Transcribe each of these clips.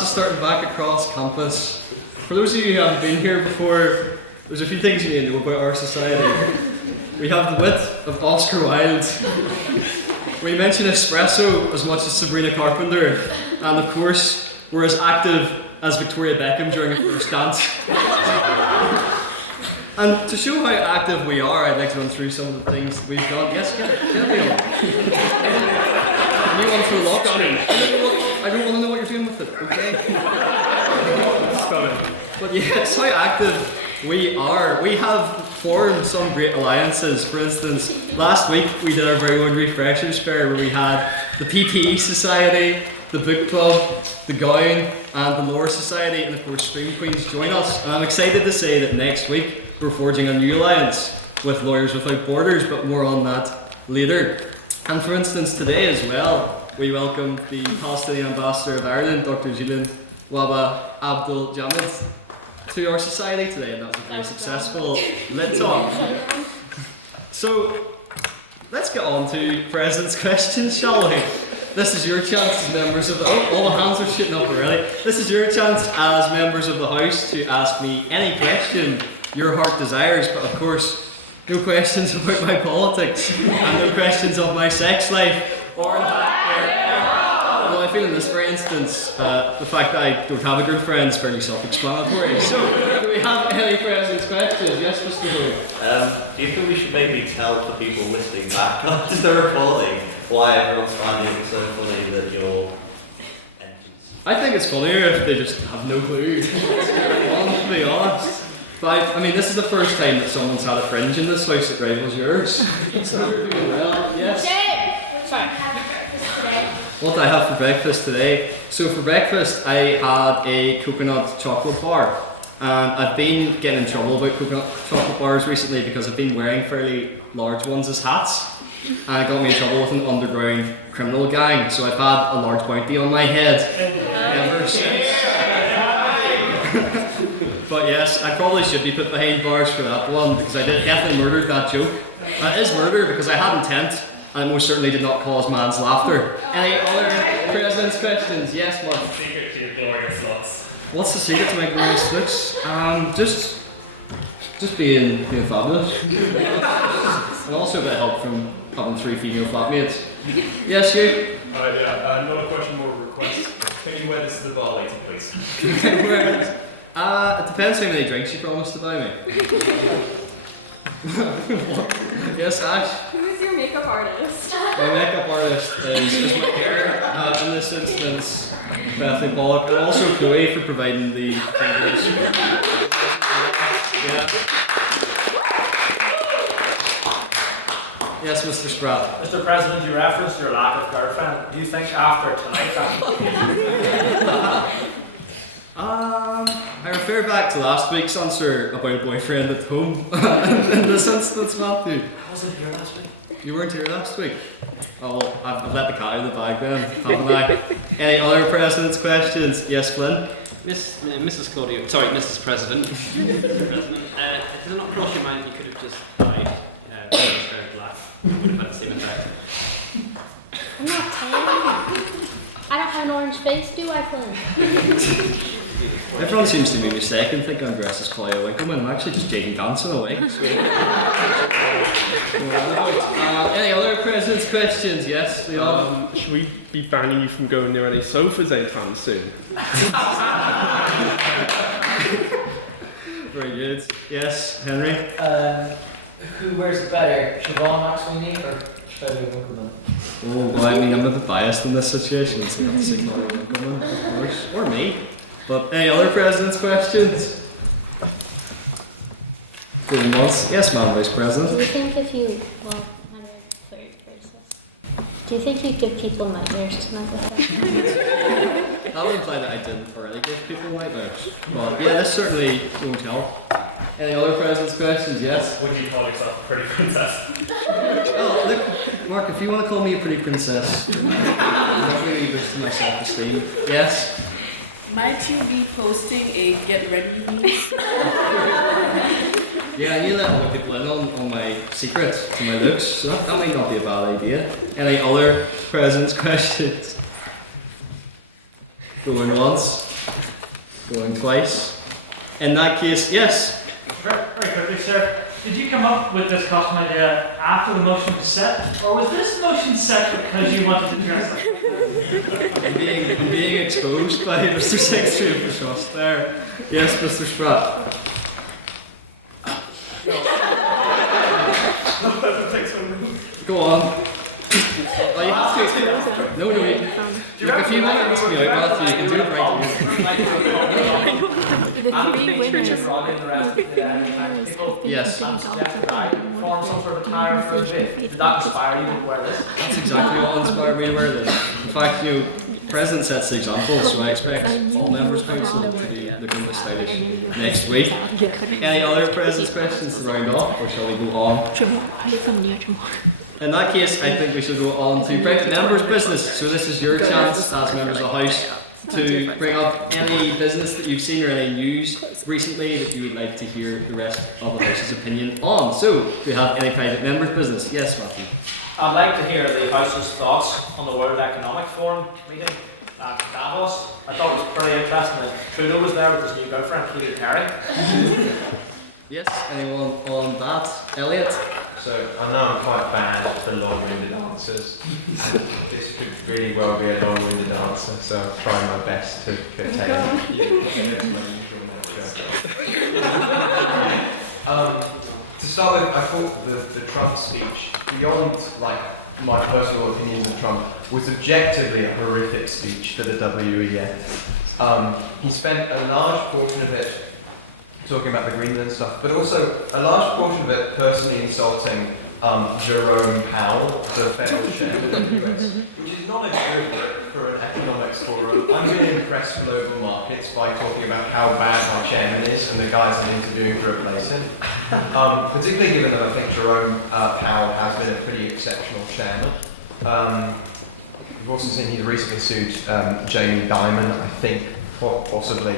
class is starting back across campus. For those of you who haven't been here before, there's a few things you need to know about our society. We have the wit of Oscar Wilde. We mention espresso as much as Sabrina Carpenter. And of course, we're as active as Victoria Beckham during her first dance. And to show how active we are, I'd like to run through some of the things that we've done. Yes, get me on. You want to lock on it? I don't want to know what you're doing with it, okay? But yes, how active we are. We have formed some great alliances. For instance, last week we did our very own refreshers fair where we had the PPE Society, the Book Club, the Gown, and the Lore Society, and of course Stream Queens join us. And I'm excited to say that next week we're forging a new alliance with Lawyers Without Borders, but more on that later. And for instance, today as well, we welcome the Palestinian Ambassador of Ireland, Dr. Jilin Waba Abdul Jamid, to our society today, and that was a very successful lit talk. So, let's get on to President's questions, shall we? This is your chance as members of the... all the hands are shooting up already. This is your chance as members of the House to ask me any question your heart desires, but of course, no questions about my politics, and no questions of my sex life, or in fact, well, I feel in this, for instance, the fact that I don't have a girlfriend is fairly self-explanatory. So, do we have any President's questions? Yes, Mr. Hood. Do you think we should maybe tell the people listening back to the recording why everyone's finding it so funny that you're entrance? I think it's funnier if they just have no clue what's going on, to be honest. But I mean, this is the first time that someone's had a fringe in this house that rivals yours. So you're doing well, yes. Sorry. What did I have for breakfast today? So for breakfast, I had a coconut chocolate bar. And I've been getting in trouble about coconut chocolate bars recently because I've been wearing fairly large ones as hats. And it got me in trouble with an underground criminal gang. So I've had a large bounty on my head ever since. But yes, I probably should be put behind bars for that one because I definitely murdered that joke. That is murder because I had intent and it most certainly did not cause man's laughter. Any other President's questions? Yes, Mark. What's the secret to your glorious looks? What's the secret to my glorious looks? Just being fabulous. And also a bit of help from having 3 female flatmates. Yes, you? Yeah, not a question, more of a request. Can you wear this to the bar later, please? It depends how many drinks you promised to buy me. Yes, Ash? Who is your makeup artist? My makeup artist is my hair, in this instance, Beth and Pollock, and also Chloe for providing the fingers. Yeah. Yes, Mr. Spratt. Mr. President, you referenced your lack of girlfriend. Do you think after tonight I refer back to last week's answer about a boyfriend at home. In this instance, Matthew. I wasn't here last week. You weren't here last week? Oh, well, I've let the cat out of the bag then, haven't I? Any other President's questions? Yes, Flynn? Mrs. Claudio, sorry, Mrs. President. Mr. President, did it not cross your mind you could have just died? Very black. Would have had the same effect. I'm not tan. I don't have an orange face, do I, Flynn? Everyone seems to be mistaken, thinking I'm dressed as Claudia Winkleman. I'm actually just Jaden dancing away. So. Any other President's questions? Yes, Leon? Should we be banning you from going near any sofas anytime soon? Very good. Yes, Henry? Who wears it better, Siobhan McSweeney or Claudia Winkleman? Oh, well, I mean, I'm a bit biased in this situation, so I have to say Claudia Winkleman, of course. Or me. But any other President's questions? Going once. Yes, Madam Vice President. Do you think if you, well, how do I phrase this? Do you think you give people nightmares tonight with that? That would imply that I didn't already give people nightmares. But yeah, this certainly won't help. Any other President's questions? Yes? Would you call yourself a pretty princess? Oh, look, Mark, if you want to call me a pretty princess, I'm not really boosting my self-esteem. Yes? Might you be posting a get ready news? Yeah, I need to let other people in on my secrets to my looks, so that might not be a bad idea. Any other President's questions? Going once. Going twice. In that case, yes. Very quickly, sir. Did you come up with this costume idea after the motion was set, or was this motion set because you wanted to dress up? I'm being exposed by Mr. Secretary of the Trust there. Yes, Mr. Spratt. Go on. Oh, you have to. No, wait. Look, if you want to ask me out, Matthew, you can do it right The three winners. Yes. Form some sort of attire for a bit. Did that inspire you to wear this? That's exactly what inspired me to wear this. In fact, the President sets the example, so I expect all members of council to be looking this stylish next week. Any other President's questions to round off, or shall we go on? In that case, I think we should go on to private members' business. So this is your chance as members of the House to bring up any business that you've seen or any news recently that you would like to hear the rest of the House's opinion on. So, do we have any private members' business? Yes, Matthew. I'd like to hear the House's thoughts on the World Economic Forum meeting at Davos. I thought it was pretty interesting that Trudeau was there with his new girlfriend, Katie Perry. Yes, anyone on that? Elliot? So I know I'm quite bad for long-winded answers, and this could really well be a long-winded answer, so I'll try my best to contain to start with, I thought the Trump speech, beyond like my personal opinions of Trump, was objectively a horrific speech for the WEF. He spent a large portion of it talking about the Greenland stuff, but also a large portion of it personally insulting Jerome Powell, the federal chairman of the US, which is not a good for an economics forum. I'm really impressed with global markets by talking about how bad my chairman is and the guys I'm interviewing to replace him. Particularly given that I think Jerome Powell has been a pretty exceptional chairman. We've also seen he's recently sued Jamie Dimon, I think possibly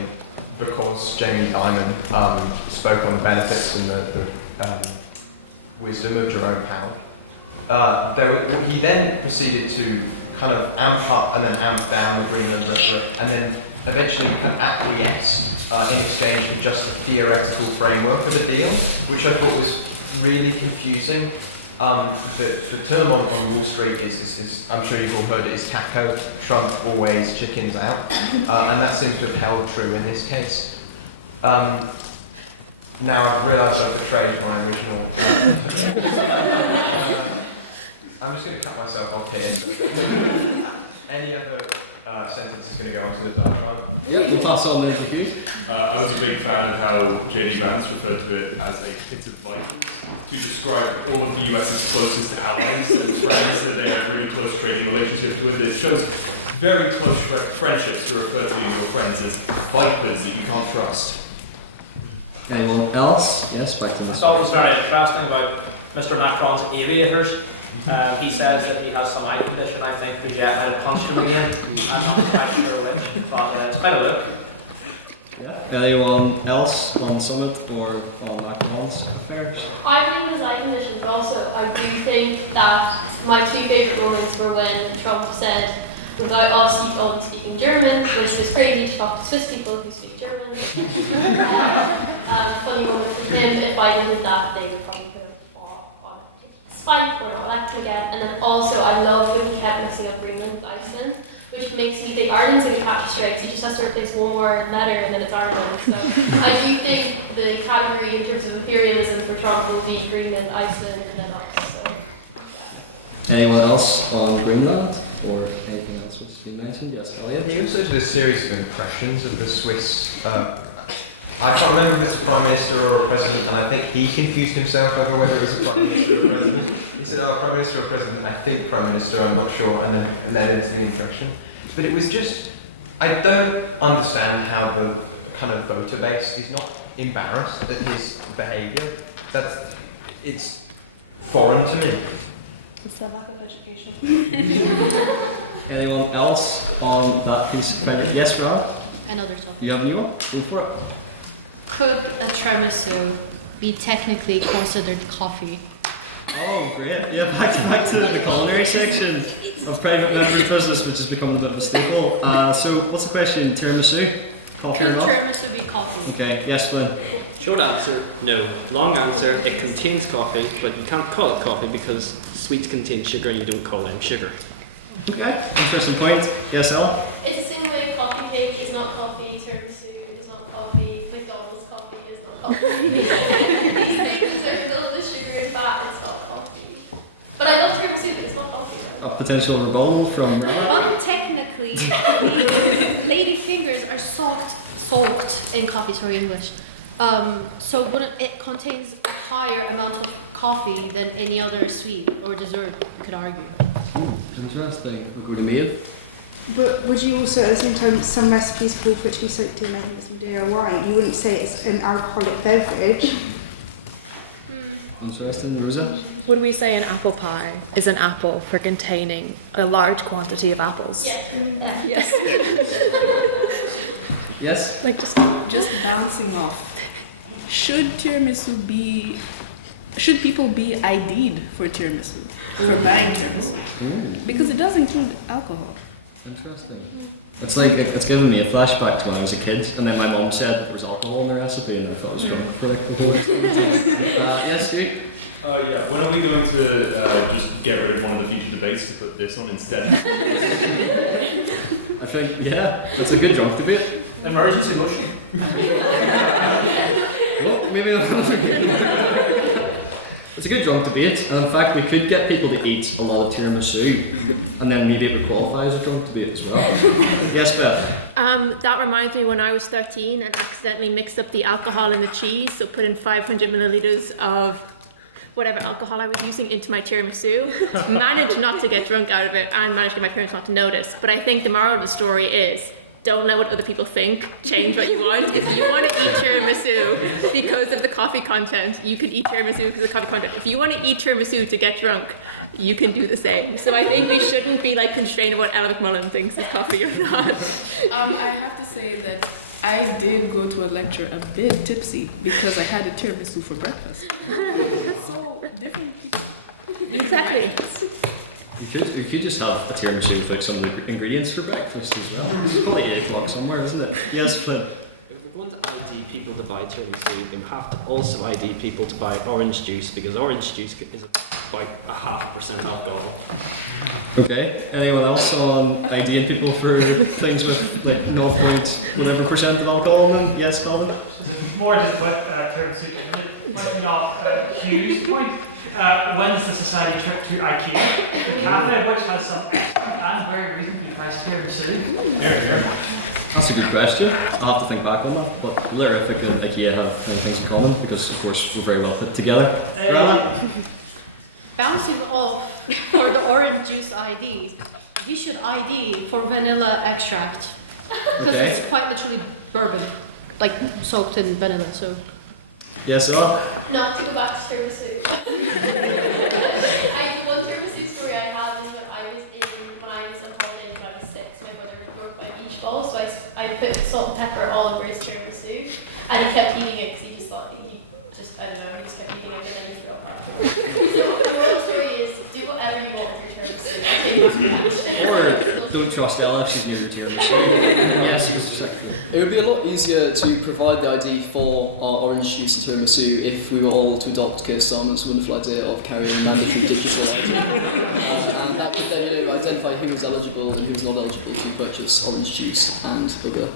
because Jamie Dimon spoke on the benefits and the wisdom of Jerome Powell. He then proceeded to kind of amp up and then amp down the Greenland rhetoric, and then eventually kind of acquiesce in exchange for just a theoretical framework of the deal, which I thought was really confusing. The term on Wall Street is, I'm sure you've all heard it, is TACO, Trump always chickens out, and that seems to have held true in this case. Now I've realised I've betrayed my original... I'm just going to cut myself off here. Any other sentence is going to go on to the diatribe? Yep, we'll pass on then to Hugh. I was a big fan of how J.D. Vance referred to it as a pit of Vikings to describe all of the US's closest allies and friends that they have really close trading relationships with. It shows very close friendships to refer to your friends as vipers that you can't trust. Anyone else? Yes, back to I this. thought it was very interesting about Mr. Macron's aviators. He says that he has some eye condition. I think the jet might have punched him again. I'm not quite sure which, but it's quite a look. Yeah. Anyone else on Summit or on Macron's affairs? I think his eye condition, but also I do think that my two favourite moments were when Trump said, without us, you'd all be speaking German, which was crazy to talk to Swiss people who speak German. Funny moment for him, if Biden did that, they would probably put him on spike or not elect him again. And then also, I love when he kept mixing up Greenland with Iceland, which makes me think Ireland's going to catch strikes. He just has to replace one more letter and then it's Ireland. So I do think the category in terms of imperialism for Trump will be Greenland, Iceland, and then us. So, yeah. Anyone else on Greenland or anything else which has been mentioned? Yes, Elliot? He also did a series of impressions of the Swiss. I can't remember if it's a Prime Minister or a President, and I think he confused himself over whether it was a Prime Minister or a President. He said, oh, Prime Minister or President, I think Prime Minister, I'm not sure, and then led into the introduction. But it was just, I don't understand how the kind of voter base is not embarrassed at his behaviour. It's foreign to me. It's the lack of education. Anyone else on that piece of credit? Yes, Rob? Another topic. You have a new one? Go for it. Could a tiramisu be technically considered coffee? Oh, great. Yeah, back to the culinary section of private members' business, which has become a bit of a staple. So, what's the question? Tiramisu? Coffee or Could not? tiramisu be coffee? Okay, yes, Flynn. Short answer, no. Long answer, it contains coffee, but you can't call it coffee because sweets contain sugar and you don't call them sugar. Okay, interesting point. Yes, Ella? It's the same way coffee cake is not coffee, tiramisu is not coffee, McDonald's coffee is not coffee. These things are filled with sugar and fat, it's not coffee. But I love tiramisu, but it's not coffee. A potential rebuttal from Rana? Well, technically, lady fingers are soaked in coffee, sorry, English. So it contains a higher amount of coffee than any other sweet or dessert, you could argue. Interesting. We'll go to Maeve. But would you also, at the same time, some recipes call for it to be soaked in some beer or wine? You wouldn't say it's an alcoholic beverage. Interesting. Rosa? Would we say an apple pie is an apple for containing a large quantity of apples? Yeah. Yes. Yes? Like just bouncing off. Should people be ID'd for tiramisu? For buying tiramisu? Because it does include alcohol. Interesting. It's like, it's given me a flashback to when I was a kid, and then my mum said that there was alcohol in the recipe, and I thought I was drunk for like the whole experience. Yes, Stuart? Yeah, when are we going to just get rid of one of the future debates to put this on instead? I think, yeah, that's a good drunk debate. Emergency motion. Well, maybe I'll forget. It's a good drunk debate, and in fact we could get people to eat a lot of tiramisu, and then maybe it would qualify as a drunk debate as well. Yes, Beth? that reminds me when I was 13 and accidentally mixed up the alcohol and the cheese, so put in 500 milliliters of whatever alcohol I was using into my tiramisu. Managed not to get drunk out of it and managed to get my parents not to notice. But I think the moral of the story is, don't let what other people think change what you want. If you want to eat tiramisu because of the coffee content, you can eat tiramisu because of the coffee content. If you want to eat tiramisu to get drunk, you can do the same. So I think we shouldn't be like constrained about what Ella McMullen thinks is coffee or not. I have to say that I did go to a lecture a bit tipsy because I had a tiramisu for breakfast. So different people. Exactly. You could just have a tiramisu with like some of the ingredients for breakfast as well. It's probably 8 o'clock somewhere, isn't it? Yes, Flynn. If we want to ID people to buy tiramisu, then we have to also ID people to buy orange juice, because orange juice is about 0.5% alcohol. Okay. Anyone else on IDing people for things with like 0.whatever% of alcohol in them? Yes, Colin? More just with tiramisu. It might be not Hugh's point. When's the society trip to IKEA? The cafe, which has some excellent and very reasonably priced tiramisu. That's a good question. I'll have to think back on that. But Lyrific and IKEA have many things in common because, of course, we're very well put together. Rana? Bouncing off for the orange juice ID, you should ID for vanilla extract. Because Okay. it's quite literally bourbon, like soaked in vanilla, so. Yes, sir. Not to go back to tiramisu. One tiramisu story I have is when I was on holiday when I was 6, my brother worked by beach ball, so I put salt and pepper all over his tiramisu, and he kept eating it because he just thought he just kept eating it, and then he threw up afterwards. So the moral story is, do whatever you want with your tiramisu. Or don't trust Ella if she's near your tiramisu. Yes, Mr. Secretary. It would be a lot easier to provide the ID for our orange juice and tiramisu if we were all to adopt Keir Starmer's wonderful idea of carrying mandatory digital ID. And that could then identify who is eligible and who is not eligible to purchase orange juice and other.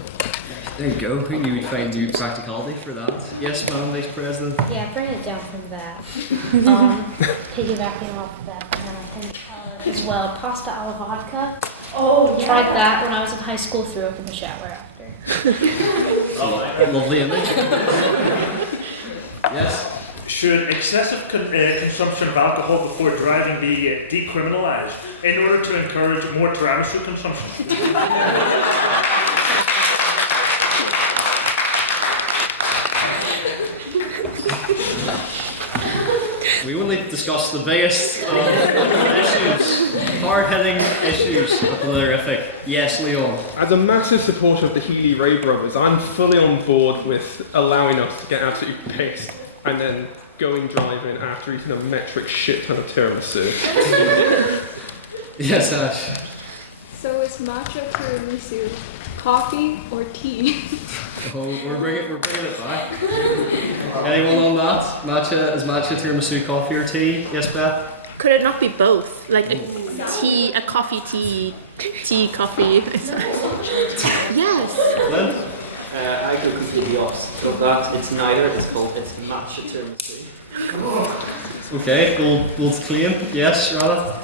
There you go. Who knew we'd find you practicality for that? Yes, Madam Vice President. Yeah, bring it down from that. Piggybacking off that, and then I think as well, pasta alla vodka. Oh, Tried that when I was in high school, threw up in the shower after. Lovely image. Yes? Should excessive consumption of alcohol before driving be decriminalised in order to encourage more tiramisu consumption? We only discussed the biggest issues, hard-hitting issues of the Lyrific. Yes, Leon. As a massive supporter of the Healy-Ray brothers, I'm fully on board with allowing us to get absolutely pissed and then going driving after eating a metric shit ton of tiramisu. Yes, Ash. So is matcha tiramisu coffee or tea? Oh, we're bringing it back. Anyone on that? Is matcha tiramisu coffee or tea? Yes, Beth? Could it not be both? Like a coffee tea, coffee. Yes. Lynn? I go completely opposite of that. It's neither. It's matcha tiramisu. Okay, gold claim. Yes, Rana?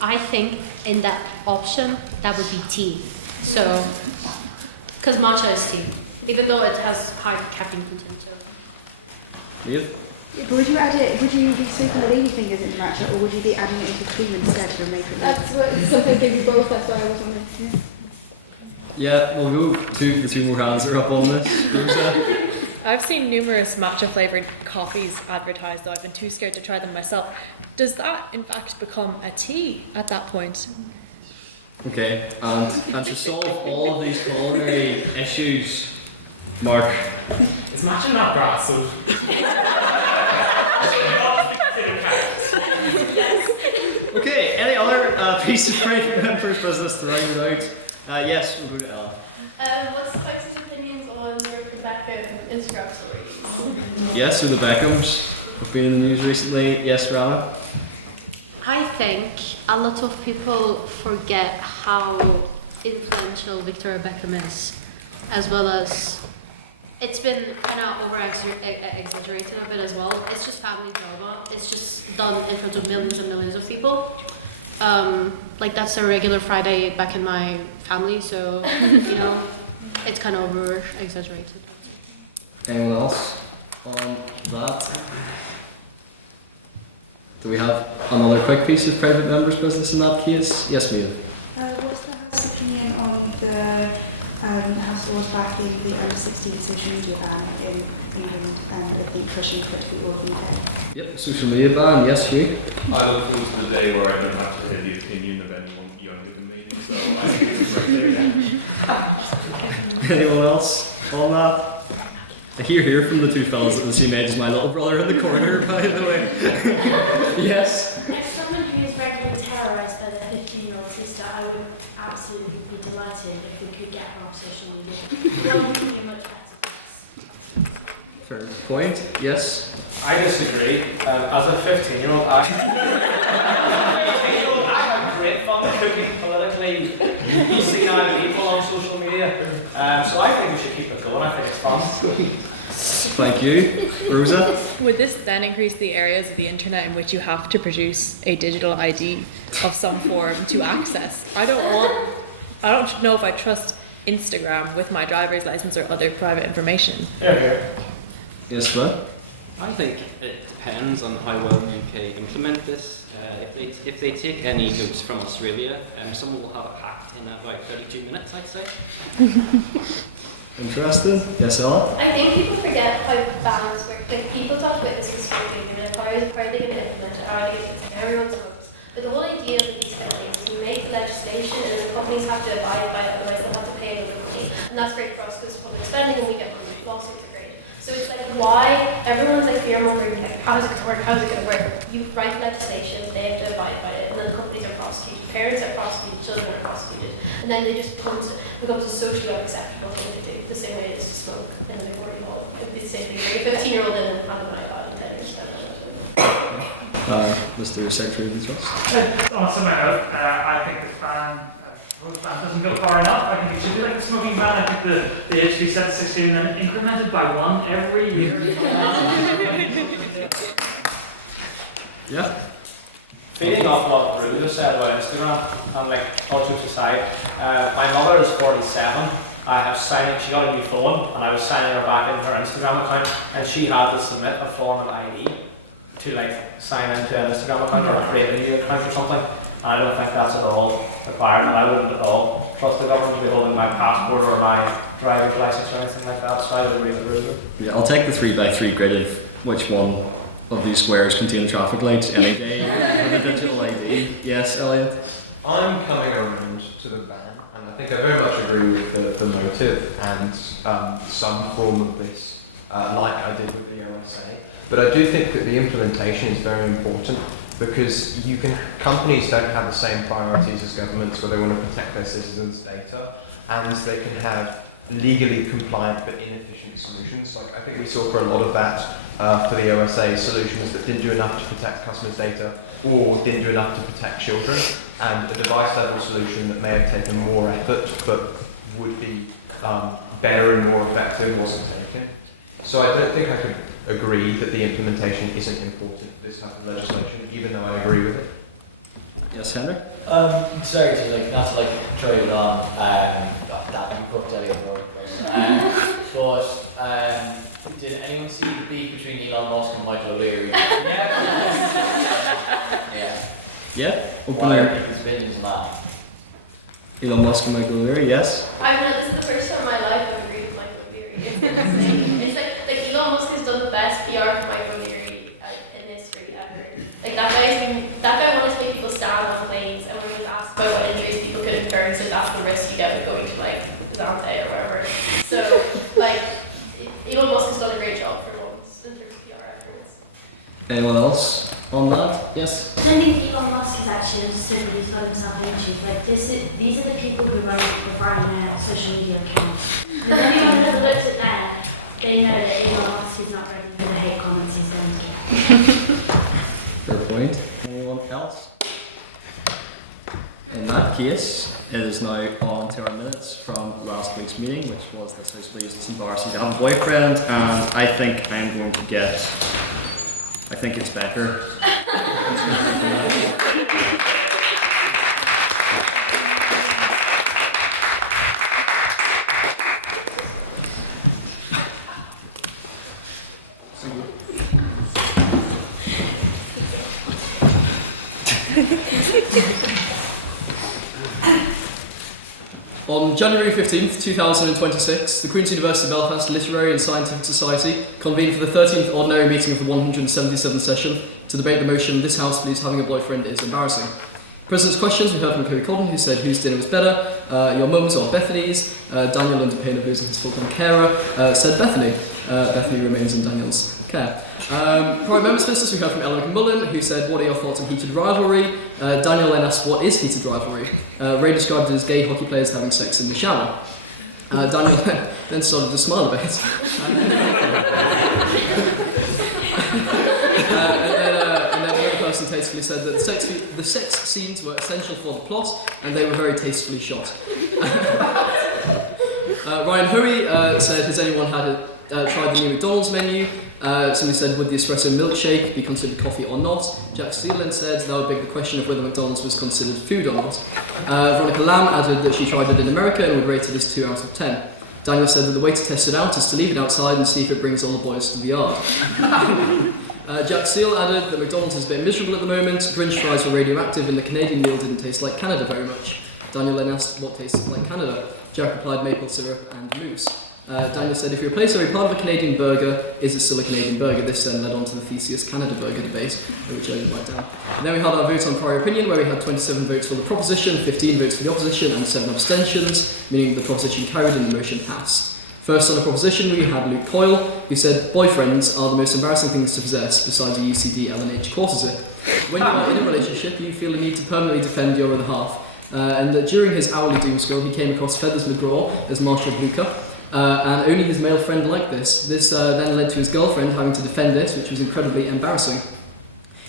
I think in that option, that would be tea. So, because matcha is tea, even though it has high caffeine content to it. Neil? Yeah, but would you add it? Would you be soaking the ladyfingers in the matcha, or would you be adding it into cream instead to make it? That's what something they do both. That's why I was wondering. Yeah, we'll go to the two more hands that are up on this. Rosa? I've seen numerous matcha flavoured coffees advertised, though I've been too scared to try them myself. Does that, in fact, become a tea at that point? Okay, and to solve all of these culinary issues, Mark. It's matcha not grass, so. Okay, any other piece of private members' business to round it out? Yes, we'll go to Ellen. What's Spike's opinions on Rebecca Instagram stories? Yes, so the Beckhams have been in the news recently. Yes, Rana? I think a lot of people forget how influential Victoria Beckham is, as well as it's been kind of over-exaggerated a bit as well. It's just family drama. It's just done in front of millions and millions of people. Like that's a regular Friday back in my family, so you know, it's kind of over-exaggerated. Anyone else on that? Do we have another quick piece of private members' business in that case? Yes, Mia. What's the House's opinion on the House laws backing the under 16 social media ban in England and I think pushing for it to be all the UK? Yep, social media ban. Yes, Hugh. I look forward to the day where I don't have to hear the opinion of anyone younger than me, so I think it's right there. Anyone else on that? I hear from the two fellas at the same age as my little brother in the corner, by the way. Yes. As someone who is regularly terrorised by their 15-year-old sister, I would absolutely be delighted if we could get her off social media. That would be a much better place. Fair point. Yes. I disagree. As a 15-year-old, I have great fun cooking politically senile people on social media. So I think we should keep it going. I think it's fun. Thank you. Rosa? Would this then increase the areas of the internet in which you have to produce a digital ID of some form to access? I don't know if I trust Instagram with my driver's license or other private information. Yes, what? I think it depends on how well the UK implement this. If they take any notes from Australia, someone will have it hacked in about 32 minutes, I'd say. Interesting. Yes, Ella? I think people forget how bans work. Like, people talk about this historically, they're like, how are they going to implement it? How are they going to get it? Everyone's hopes. But the whole idea of these kind of things is you make legislation and then companies have to abide by it, otherwise they'll have to pay a little money. And that's great for us because public spending and we get money. Lawsuits are great. So it's like, why? Everyone's like fear-mongering, like, how's it going to work? How's it going to work? You write legislation, they have to abide by it, and then the companies are prosecuted, parents are prosecuted, children are prosecuted, and then they just becomes a socially unacceptable thing to do, the same way it is to smoke in a Victorian hall. It would be the same thing. Like a 15-year-old in and have an iPod and 10 years Mr. Secretary of the Trust. On a similar note, I think this ban doesn't go far enough. I think it should be like the smoking ban. I think the age should be set to 16 and then incremented by 1 every year. Yeah. Feeding off what Rosa said about Instagram, and like all jokes aside, my mother is 47. I have signed, she got a new phone, and I was signing her back into her Instagram account, and she had to submit a form of ID to like sign into an Instagram account or a create a new account or something. And I don't think that's at all required, and I wouldn't at all trust the government to be holding my passport or my driver's license or anything like that. So I would agree with Rosa. Yeah, I'll take the 3x3 grid of which one of these squares contain traffic lights any day with a digital ID. Yes, Elliot? I'm coming around to the ban, and I think I very much agree with the motive and some form of this, like I did with the OSA. But I do think that the implementation is very important because companies don't have the same priorities as governments where they want to protect their citizens' data. and they can have legally compliant but inefficient solutions. Like, I think we saw for a lot of that for the OSA, solutions that didn't do enough to protect customers' data or didn't do enough to protect children, and a device level solution that may have taken more effort but would be better and more effective wasn't taken. So I don't think I could agree that the implementation isn't important for this type of legislation, even though I agree with it. Yes, Henry? Sorry to not to throw it on that you put Elliot Road, but did anyone see the beef between Elon Musk and Michael O'Leary? Yeah? What are people's opinions on that? Elon Musk and Michael O'Leary, yes? I know this is the first time in my life I've agreed with Michael O'Leary. It's insane. It's like Elon Musk has done the best PR for Michael O'Leary in history ever. Like that guy wanted to make people stand on planes, and when he was asked about what injuries people could incur, he said that's the risk you get with going to Zante or whatever. So Elon Musk has done a great job for once in terms of PR efforts. Anyone else on that? Yes? I think Elon Musk has actually simply put himself into these are the people who run a social media account. If anyone who looks at that, they know that Elon Musk is not ready for the hate comments he's going to get. Fair point. Anyone else? In that case, it is now on to our minutes from last week's meeting, which was this house believes it's embarrassing to have a boyfriend, and I think I'm going to get. I think it's better. On January 15th, 2026, the Queen's University Belfast Literary and Scientific Society convened for the 13th ordinary meeting of the 177th session to debate the motion "This House believes having a boyfriend is embarrassing." President's questions we heard from Chloe Codden, who said whose dinner was better, your mum's or Bethany's. Daniel, under pain of losing his full-time carer, said Bethany. Bethany remains in Daniel's care. Private members' business we heard from Ellen McMullen, who said, what are your thoughts on heated rivalry? Daniel then asked, what is heated rivalry? Ray described it as gay hockey players having sex in the shower. Daniel then started to smile a bit. And then another person tastefully said that the sex scenes were essential for the plot, and they were very tastefully shot. Ryan Hurry said, has anyone tried the new McDonald's menu? Somebody said, would the espresso milkshake be considered coffee or not? Jack Steele then said that would beg the question of whether McDonald's was considered food or not. Veronica Lamb added that she tried it in America and would rate it as 2 out of 10. Daniel said that the way to test it out is to leave it outside and see if it brings all the boys to the yard. Jack Steele added that McDonald's is a bit miserable at the moment, Grinch fries were radioactive and the Canadian meal didn't taste like Canada very much. Daniel then asked what tasted like Canada. Jack replied maple syrup and mousse. Daniel said, if you replace every part of a Canadian burger, is it still a Canadian burger? This then led on to the Theseus Canada burger debate, which I didn't write down. And then we had our vote on prior opinion, where we had 27 votes for the proposition, 15 votes for the opposition, and 7 abstentions, meaning the proposition carried and the motion passed. First on the proposition, we had Luke Coyle, who said, boyfriends are the most embarrassing things to possess, besides a UCD LNH courses it. When you are in a relationship, you feel the need to permanently defend your other half. And during his hourly doom scroll, he came across Feathers McGraw as Marshall Blucher, and only his male friend liked this. This then led to his girlfriend having to defend it, which was incredibly embarrassing.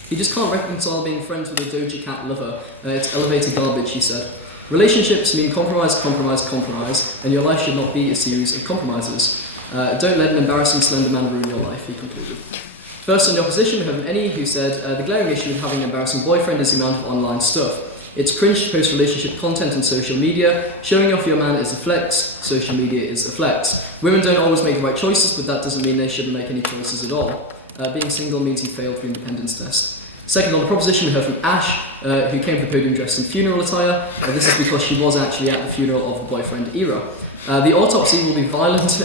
He just can't reconcile being friends with a Doja Cat lover. It's elevator garbage, he said. Relationships mean compromise, compromise, compromise, and your life should not be a series of compromises. Don't let an embarrassing slender man ruin your life, he concluded. First on the opposition, we have Annie, who said, the glaring issue with having an embarrassing boyfriend is the amount of online stuff. It's cringe to post relationship content on social media. Showing off your man is a flex. Social media is a flex. Women don't always make the right choices, but that doesn't mean they shouldn't make any choices at all. Being single means you failed the independence test. Second on the proposition, we heard from Ash, who came to the podium dressed in funeral attire. This is because she was actually at the funeral of the boyfriend era. The autopsy will be violent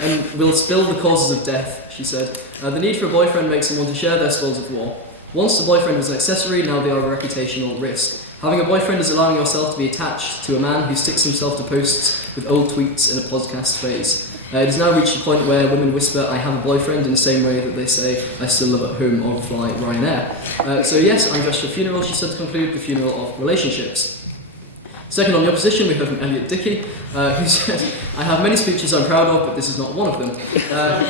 and will spill the causes of death, she said. The need for a boyfriend makes them want to share their spoils of war. Once the boyfriend was an accessory, now they are a reputational risk. Having a boyfriend is allowing yourself to be attached to a man who sticks himself to posts with old tweets in a podcast phase. It has now reached a point where women whisper, I have a boyfriend, in the same way that they say, I still live at home or fly Ryanair. So yes, I'm dressed for a funeral, she said to conclude, the funeral of relationships. Second, on the opposition, we heard from Elliot Dickey, who said, I have many speeches I'm proud of, but this is not one of them.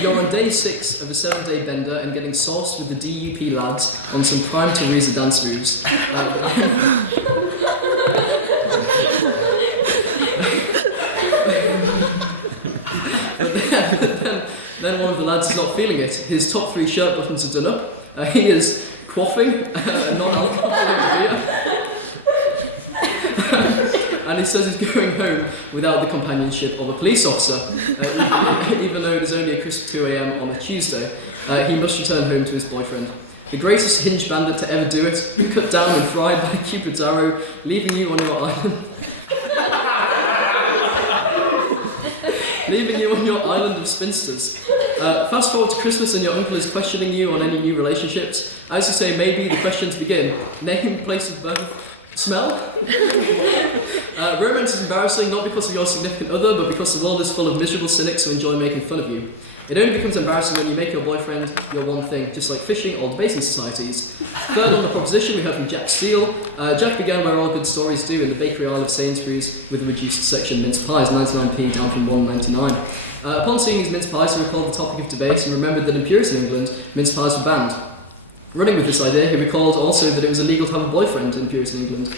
You're on day 6 of a 7-day bender and getting sauced with the DUP lads on some prime Teresa dance moves. Then one of the lads is not feeling it. His top 3 shirt buttons are done up. He is quaffing non-alcoholic beer. And he says he's going home without the companionship of a police officer, even though it is only a crisp 2 a.m. on a Tuesday. He must return home to his boyfriend. The greatest hinge bandit to ever do it, cut down and fried by Cupid's arrow, leaving you on your island. Leaving you on your island of spinsters. Fast forward to Christmas and your uncle is questioning you on any new relationships. As you say, maybe the questions begin. Name, place of birth, smell? Romance is embarrassing not because of your significant other, but because the world is full of miserable cynics who enjoy making fun of you. It only becomes embarrassing when you make your boyfriend your one thing, just like fishing or debating societies. Third on the proposition, we heard from Jack Steele. Jack began where all good stories do, in the bakery aisle of Sainsbury's with a reduced section mince pies, 99p down from 1.99. Upon seeing these mince pies, he recalled the topic of debate and remembered that in Puritan England, mince pies were banned. Running with this idea, he recalled also that it was illegal to have a boyfriend in Puritan England.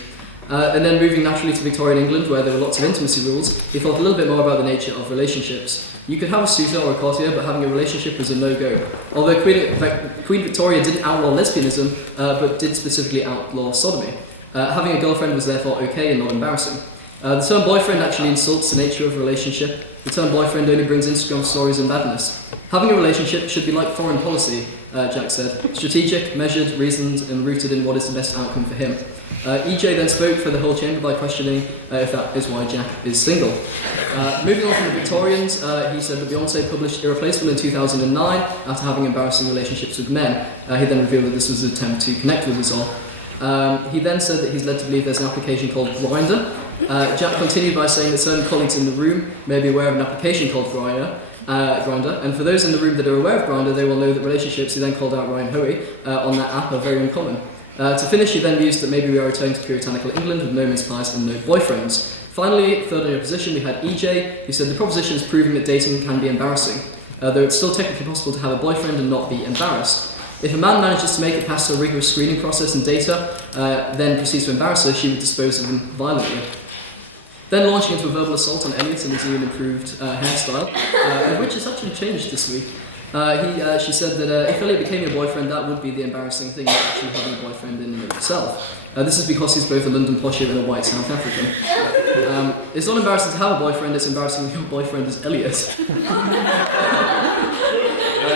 And then moving naturally to Victorian England, where there were lots of intimacy rules, he thought a little bit more about the nature of relationships. You could have a suitor or a courtier, but having a relationship was a no-go. Although Queen Victoria didn't outlaw lesbianism, but did specifically outlaw sodomy. Having a girlfriend was therefore okay and not embarrassing. The term boyfriend actually insults the nature of a relationship. The term boyfriend only brings Instagram stories and badness. Having a relationship should be like foreign policy, Jack said. Strategic, measured, reasoned, and rooted in what is the best outcome for him. EJ then spoke for the whole chamber by questioning if that is why Jack is single. Moving on from the Victorians, he said that Beyonce published Irreplaceable in 2009 after having embarrassing relationships with men. He then revealed that this was an attempt to connect with us all. He then said that he's led to believe there's an application called Grindr. Jack continued by saying that certain colleagues in the room may be aware of an application called Grindr, and for those in the room that are aware of Grindr, they will know that relationships, he then called out Ryan Hoey, on that app are very uncommon. To finish, he then mused that maybe we are returning to puritanical England with no mince pies and no boyfriends. Finally, third on your position, we had EJ, who said the proposition is proving that dating can be embarrassing, though it's still technically possible to have a boyfriend and not be embarrassed. If a man manages to make it past a rigorous screening process and date her, then proceeds to embarrass her, she would dispose of him violently. Then launching into a verbal assault on Elliot and his new and improved hairstyle, which has actually changed this week. She said that if Elliot became your boyfriend, that would be the embarrassing thing, actually having a boyfriend in and of itself. This is because he's both a London posher and a white South African. It's not embarrassing to have a boyfriend, it's embarrassing when your boyfriend is Elliot.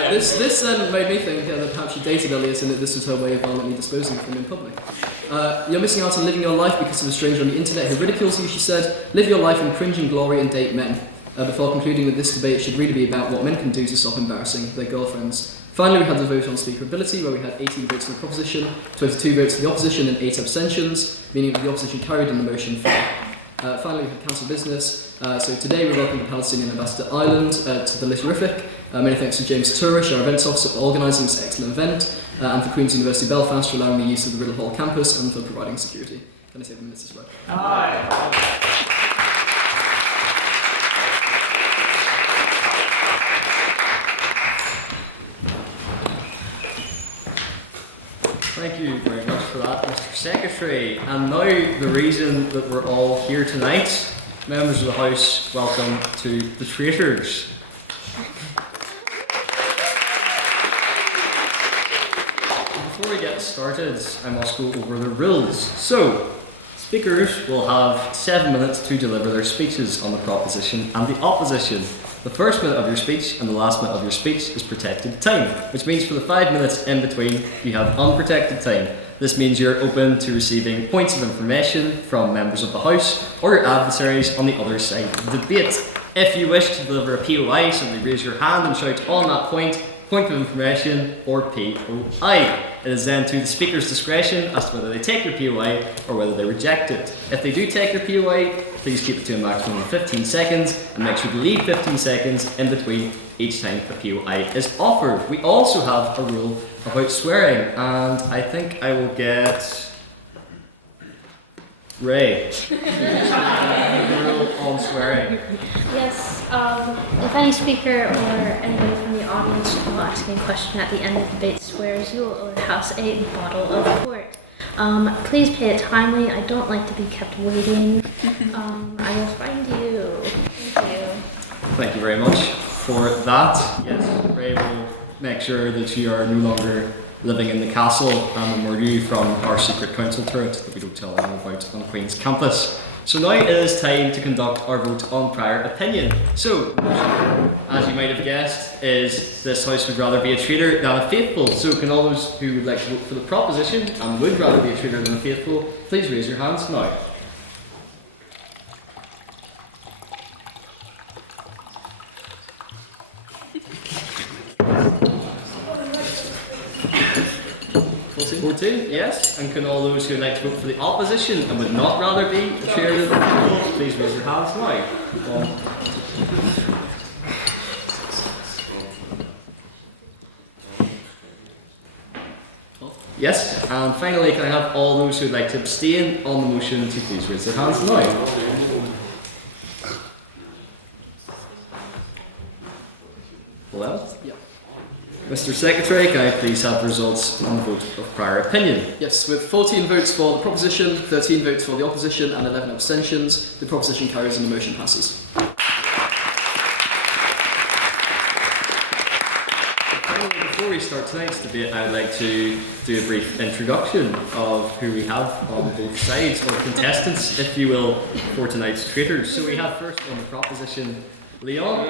This then made me think that perhaps she dated Elliot and that this was her way of violently disposing of him in public. You're missing out on living your life because of a stranger on the internet who ridicules you, she said. Live your life in cringing glory and date men. Before concluding that this debate should really be about what men can do to stop embarrassing their girlfriends. Finally, we had the vote on speakerability, where we had 18 votes for the proposition, 22 votes for the opposition, and 8 abstentions, meaning that the opposition carried and the motion fell. Finally, we had council business. So today we welcome the Palestinian ambassador Ireland to the Litterific. Many thanks to James Turish, our events officer, for organising this excellent event, and for Queen's University Belfast for allowing the use of the Riddle Hall campus and for providing security. Can I take the minutes as well? Thank you very much for that, Mr. Secretary. And now the reason that we're all here tonight, members of the House, welcome to the Traitors. Before we get started, I must go over the rules. So, speakers will have 7 minutes to deliver their speeches on the proposition and the opposition. The first minute of your speech and the last minute of your speech is protected time, which means for the 5 minutes in between, you have unprotected time. This means you're open to receiving points of information from members of the House or your adversaries on the other side of the debate. If you wish to deliver a POI, simply raise your hand and shout on that point of information, or POI. It is then to the speaker's discretion as to whether they take your POI or whether they reject it. If they do take your POI, please keep it to a maximum of 15 seconds and make sure to leave 15 seconds in between each time a POI is offered. We also have a rule about swearing, and I think I will get Ray. Rule on swearing. Yes, if any speaker or anybody from the audience while asking a question at the end of the debate swears, you will owe the House a bottle of port. Please pay it timely. I don't like to be kept waiting. I will find you. Thank you. Thank you very much for that. Yes, Ray will make sure that you are no longer living in the castle and remove you from our secret council turret that we don't tell anyone about on Queen's campus. So now it is time to conduct our vote on prior opinion. So, as you might have guessed, is this house would rather be a traitor than a faithful. So can all those who would like to vote for the proposition and would rather be a traitor than a faithful, please raise your hands now. 14, yes. And can all those who would like to vote for the opposition and would not rather be a traitor than a faithful, please raise your hands now. Yes, and finally, can I have all those who would like to abstain on the motion to please raise their hands now? Well, yeah. Mr. Secretary, can I please have the results on the vote of prior opinion? Yes, with 14 votes for the proposition, 13 votes for the opposition, and 11 abstentions, the proposition carries and the motion passes. Before we start tonight's debate, I would like to do a brief introduction of who we have on both sides, or contestants, if you will, for tonight's traitors. So we have first on the proposition, Leon.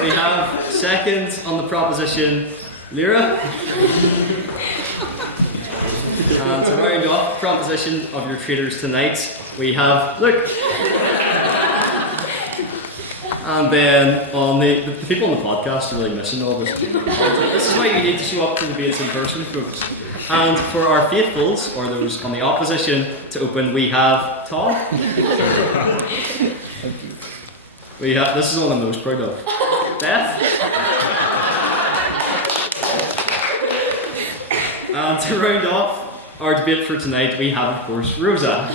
We have second on the proposition, Lyra. And to round off the proposition of your traitors tonight, we have Luke. And then on the people on the podcast are really missing all this. This is why you need to show up to debates in person, folks. And for our faithfuls, or those on the opposition, to open, we have Tom. We have, this is the one I'm most proud of. Beth. And to round off our debate for tonight, we have, of course, Rosa.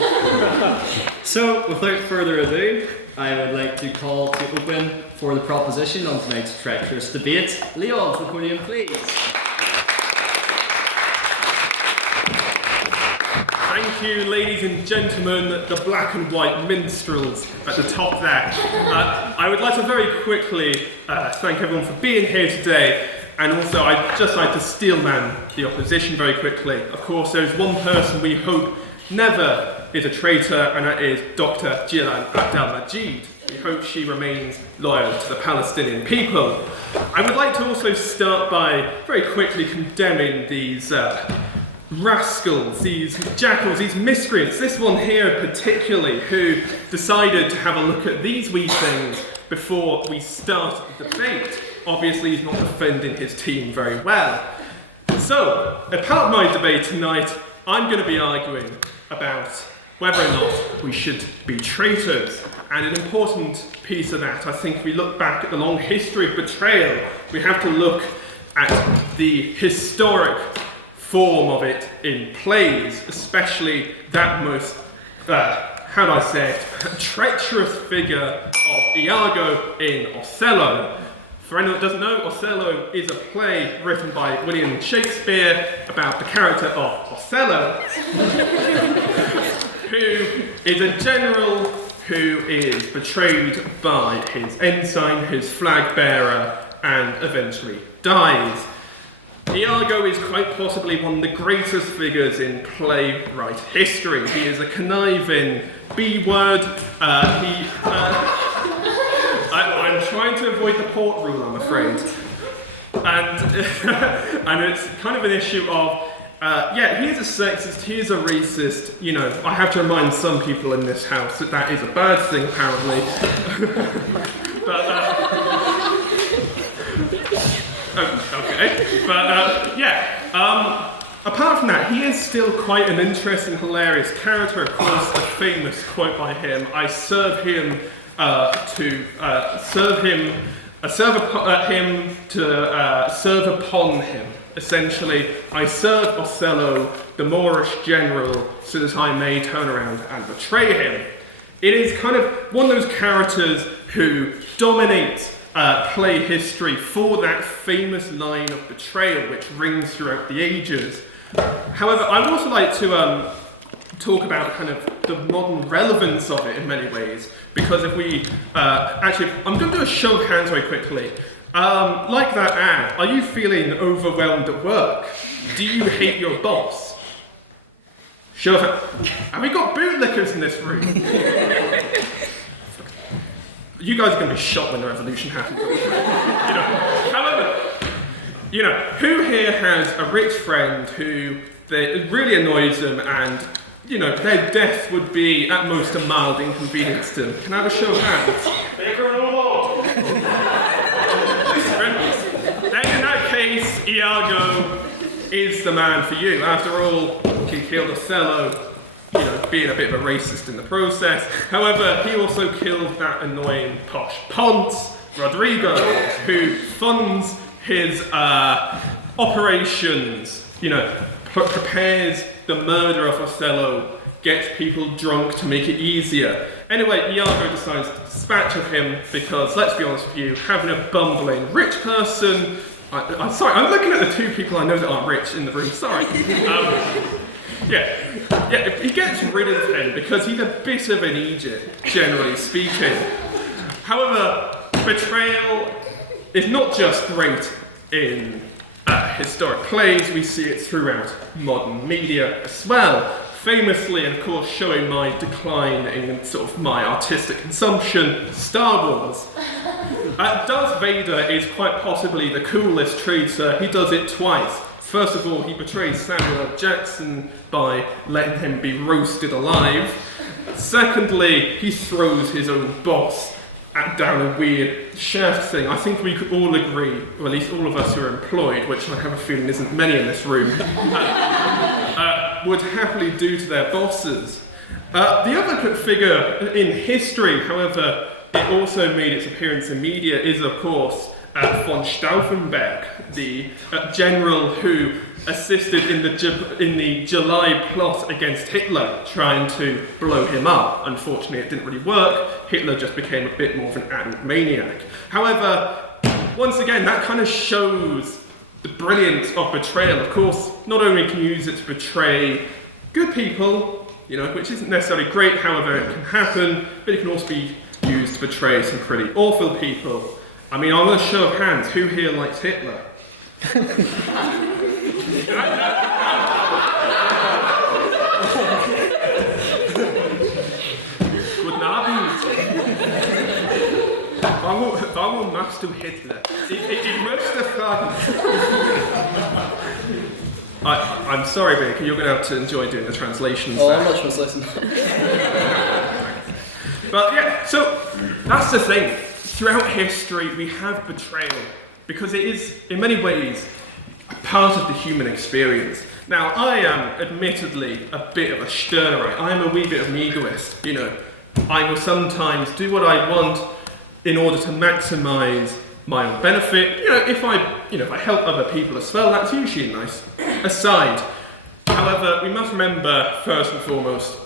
So, without further ado, I would like to call to open for the proposition on tonight's treacherous debate. Leon, to the podium, please. Thank you, ladies and gentlemen, the black and white minstrels at the top there. I would like to very quickly thank everyone for being here today, and also I'd just like to steelman the opposition very quickly. Of course, there's one person we hope never is a traitor, and that is Dr. Jilan Abdel-Majid. We hope she remains loyal to the Palestinian people. I would like to also start by very quickly condemning these rascals, these jackals, these miscreants, this one here particularly, who decided to have a look at these wee things before we start the debate. Obviously, he's not defending his team very well. So, as part of my debate tonight, I'm going to be arguing about whether or not we should be traitors. And an important piece of that, I think, if we look back at the long history of betrayal, we have to look at the historic form of it in plays, especially that most, how do I say it, treacherous figure of Iago in Othello. For anyone that doesn't know, Othello is a play written by William Shakespeare about the character of Othello, who is a general who is betrayed by his ensign, his flag bearer, and eventually dies. Iago is quite possibly one of the greatest figures in playwright history. He is a conniving B-word. I'm trying to avoid the port rule, I'm afraid. And it's kind of an issue of, yeah, he is a sexist, he is a racist. You know, I have to remind some people in this house that that is a bad thing, apparently. But, okay. But, yeah. Apart from that, he is still quite an interesting, hilarious character. Of course, the famous quote by him, I serve him to serve upon him. essentially, I serve Othello, the Moorish general, so that I may turn around and betray him. It is kind of one of those characters who dominate play history for that famous line of betrayal which rings throughout the ages. However, I would also like to talk about kind of the modern relevance of it in many ways, because if we actually, I'm going to do a show of hands very quickly. Like that ad, are you feeling overwhelmed at work? Do you hate your boss? Show of hands. Have we got bootlickers in this room? You guys are going to be shot when the revolution happens. However, who here has a rich friend who it really annoys them and, their death would be at most a mild inconvenience to them? Can I have a show of hands? Then in that case, Iago is the man for you. After all, he killed Othello, being a bit of a racist in the process. However, he also killed that annoying posh Ponce, Rodrigo, who funds his operations, prepares the murder of Othello, gets people drunk to make it easier. Anyway, Iago decides to dispatch of him because, let's be honest with you, having a bumbling rich person... I'm sorry, I'm looking at the two people I know that aren't rich in the room, sorry. He gets rid of him because he's a bit of an idiot, generally speaking. However, betrayal is not just great in historic plays, we see it throughout modern media as well. Famously, of course, showing my decline in sort of my artistic consumption, Star Wars. Darth Vader is quite possibly the coolest traitor. He does it twice. First of all, he betrays Samuel L. Jackson by letting him be roasted alive. Secondly, he throws his own boss down a weird shaft thing. I think we could all agree, or at least all of us who are employed, which I have a feeling isn't many in this room, would happily do to their bosses. The other figure in history, however, it also made its appearance in media, is of course von Stauffenberg, the general who assisted in the July plot against Hitler, trying to blow him up. Unfortunately, it didn't really work. Hitler just became a bit more of an adult maniac. However, once again, that kind of shows the brilliance of betrayal. Of course, not only can you use it to betray good people, which isn't necessarily great, however, it can happen, but it can also be used to betray some pretty awful people. I mean, on a show of hands, who here likes Hitler? Guten Abend. Warum machst du Hitler? Ich möchte fragen. I'm sorry, Baker, you're going to have to enjoy doing the translations. Oh, I'm not translating. But yeah, so that's the thing. Throughout history, we have betrayal because it is, in many ways, a part of the human experience. Now, I am admittedly a bit of a Stirnerite. I am a wee bit of an egoist. I will sometimes do what I want in order to maximise my own benefit. If I help other people as well, that's usually a nice aside. However, we must remember, first and foremost,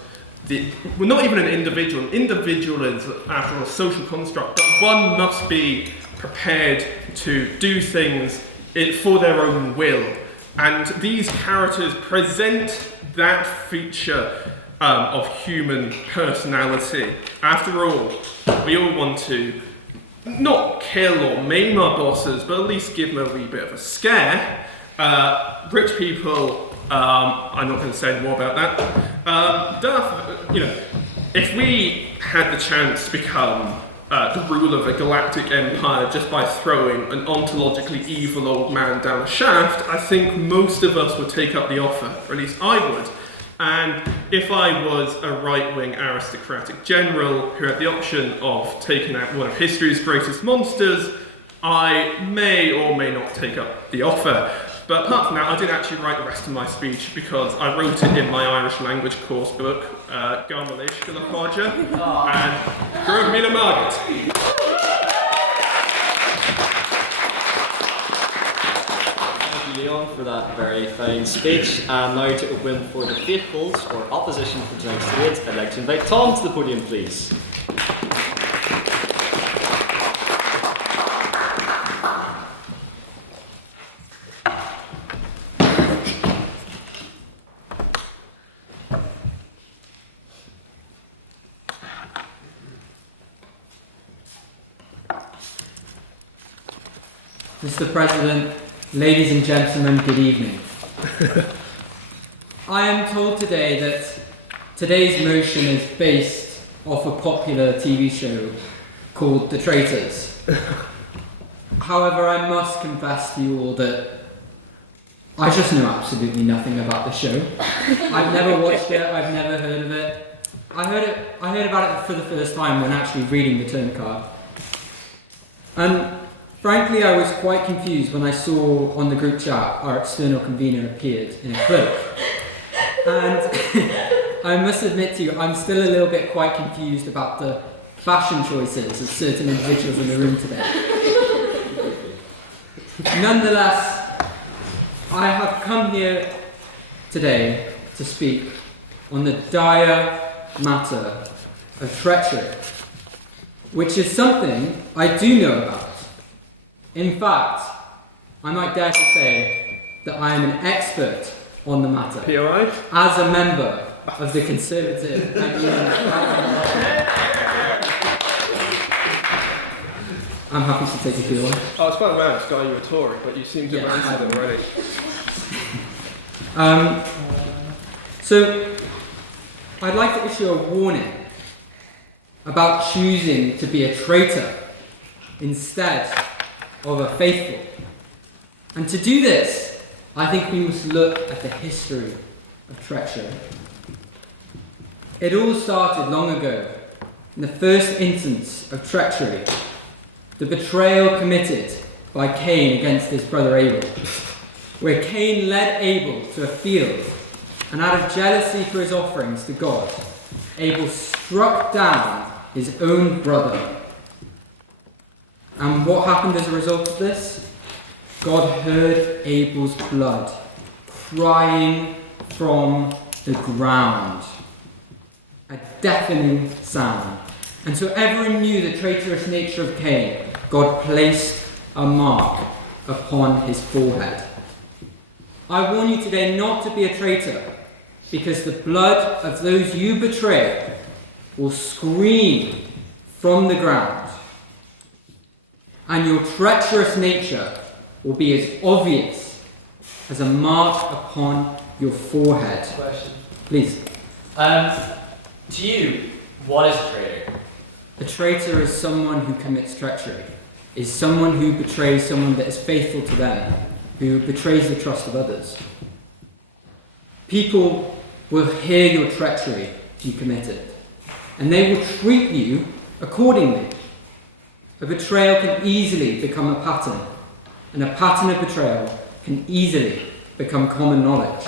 we're not even an individual. An individual is, after all, a social construct, but one must be prepared to do things for their own will. And these characters present that feature of human personality. After all, we all want to not kill or maim our bosses, but at least give them a wee bit of a scare. Rich people, I'm not going to say any more about that. If we had the chance to become the ruler of a galactic empire just by throwing an ontologically evil old man down a shaft, I think most of us would take up the offer, or at least I would. And if I was a right-wing aristocratic general who had the option of taking out one of history's greatest monsters, I may or may not take up the offer. But apart from that, I didn't actually write the rest of my speech because I wrote it in my Irish language course book, Garmalish Galapaja, and Grove Mina Margaret. Thank you, Leon for that very fine speech. And now to open for the faithfuls or opposition for tonight's debate, I'd like to invite Tom to the podium, please. Mr. President, ladies and gentlemen, good evening. I am told today that today's motion is based off a popular TV show called The Traitors. However, I must confess to you all that I just know absolutely nothing about the show. I've never watched it, I've never heard of it. I heard about it for the first time when actually reading the turn card. And frankly, I was quite confused when I saw on the group chat our external convener appeared in a cloak. And I must admit to you, I'm still a little bit quite confused about the fashion choices of certain individuals in the room today. Nonetheless, I have come here today to speak on the dire matter of treachery, which is something I do know about. In fact, I might dare to say that I am an expert on the matter. POI? As a member of the Conservative and I'm happy to take a POI. Oh, it's by the way, I was got you a tour, but you seem to have answered it already. So, I'd like to issue a warning about choosing to be a traitor instead of a faithful. And to do this, I think we must look at the history of treachery. It all started long ago, in the first instance of treachery, the betrayal committed by Cain against his brother Abel, where Cain led Abel to a field, and out of jealousy for his offerings to God, Abel struck down his own brother. And what happened as a result of this? God heard Abel's blood crying from the ground. A deafening sound. And so everyone knew the traitorous nature of Cain. God placed a mark upon his forehead. I warn you today not to be a traitor, because the blood of those you betray will scream from the ground. And your treacherous nature will be as obvious as a mark upon your forehead. Question. Please. To you, what is a traitor? A traitor is someone who commits treachery, is someone who betrays someone that is faithful to them, who betrays the trust of others. People will hear your treachery if you commit it, and they will treat you accordingly. A betrayal can easily become a pattern, and a pattern of betrayal can easily become common knowledge.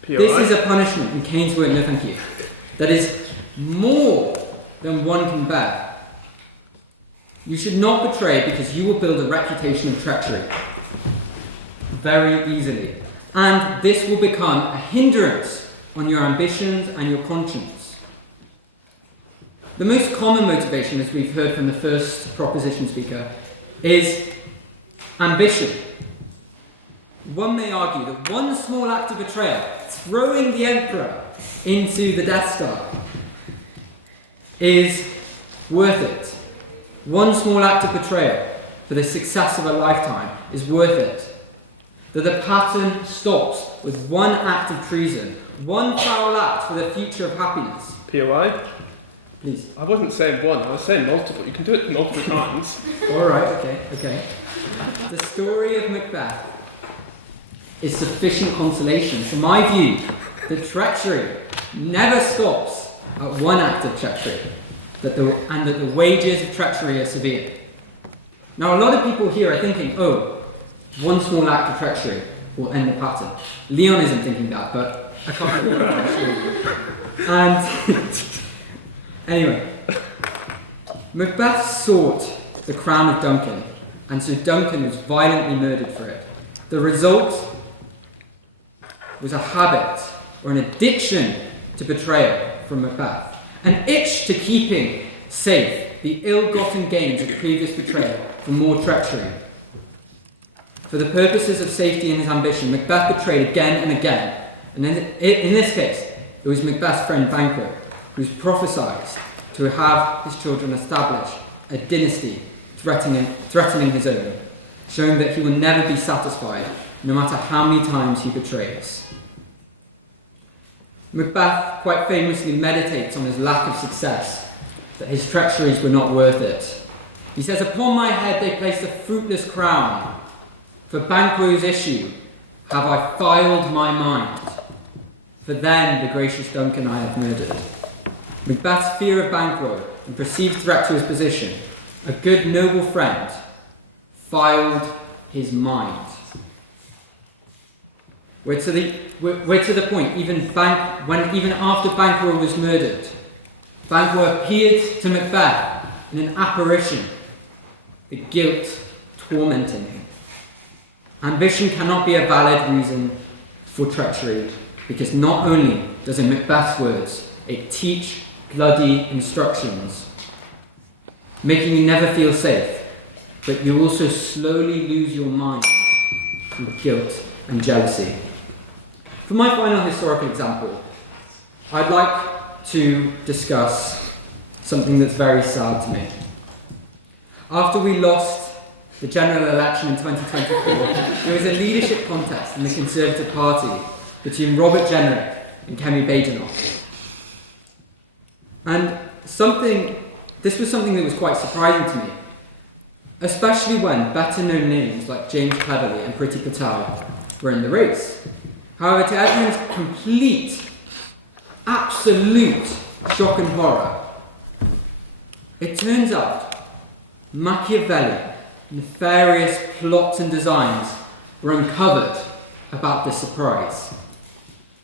POI? This is a punishment, in Cain's word, no thank you, that is more than one can bear. You should not betray because you will build a reputation of treachery very easily, and this will become a hindrance on your ambitions and your conscience. The most common motivation, as we've heard from the first proposition speaker, is ambition. One may argue that one small act of betrayal, throwing the Emperor into the Death Star, is worth it. One small act of betrayal for the success of a lifetime is worth it. That the pattern stops with one act of treason, one foul act for the future of happiness. POI? Please. I wasn't saying one, I was saying multiple. You can do it multiple times. Alright, okay. The story of Macbeth is sufficient consolation for my view that treachery never stops at one act of treachery, and that the wages of treachery are severe. Now, a lot of people here are thinking, oh, one small act of treachery will end the pattern. Leon isn't thinking that, but a couple of people are. And anyway, Macbeth sought the crown of Duncan, and so Duncan was violently murdered for it. The result was a habit or an addiction to betrayal from Macbeth, an itch to keeping safe the ill-gotten gains of previous betrayal from more treachery. For the purposes of safety and his ambition, Macbeth betrayed again and again, and in this case, it was Macbeth's friend Banquo, who was prophesied to have his children establish a dynasty threatening his own, showing that he will never be satisfied, no matter how many times he betrays. Macbeth quite famously meditates on his lack of success, that his treacheries were not worth it. He says, "Upon my head they placed a fruitless crown. For Banquo's issue have I filed my mind. For then the gracious Duncan I have murdered." Macbeth's fear of Banquo and perceived threat to his position, a good noble friend, filed his mind. We're to the point, even after Banquo was murdered, Banquo appeared to Macbeth in an apparition, the guilt tormenting him. Ambition cannot be a valid reason for treachery, because not only does, in Macbeth's words, it teach bloody instructions, making you never feel safe, but you also slowly lose your mind through guilt and jealousy. For my final historical example, I'd like to discuss something that's very sad to me. After we lost the general election in 2024, there was a leadership contest in the Conservative Party between Robert Jenrick and Kemi Badenoch. And this was something that was quite surprising to me, especially when better known names like James Cleverly and Priti Patel were in the race. However, to everyone's complete, absolute shock and horror, it turns out Machiavelli, nefarious plots and designs were uncovered about this surprise.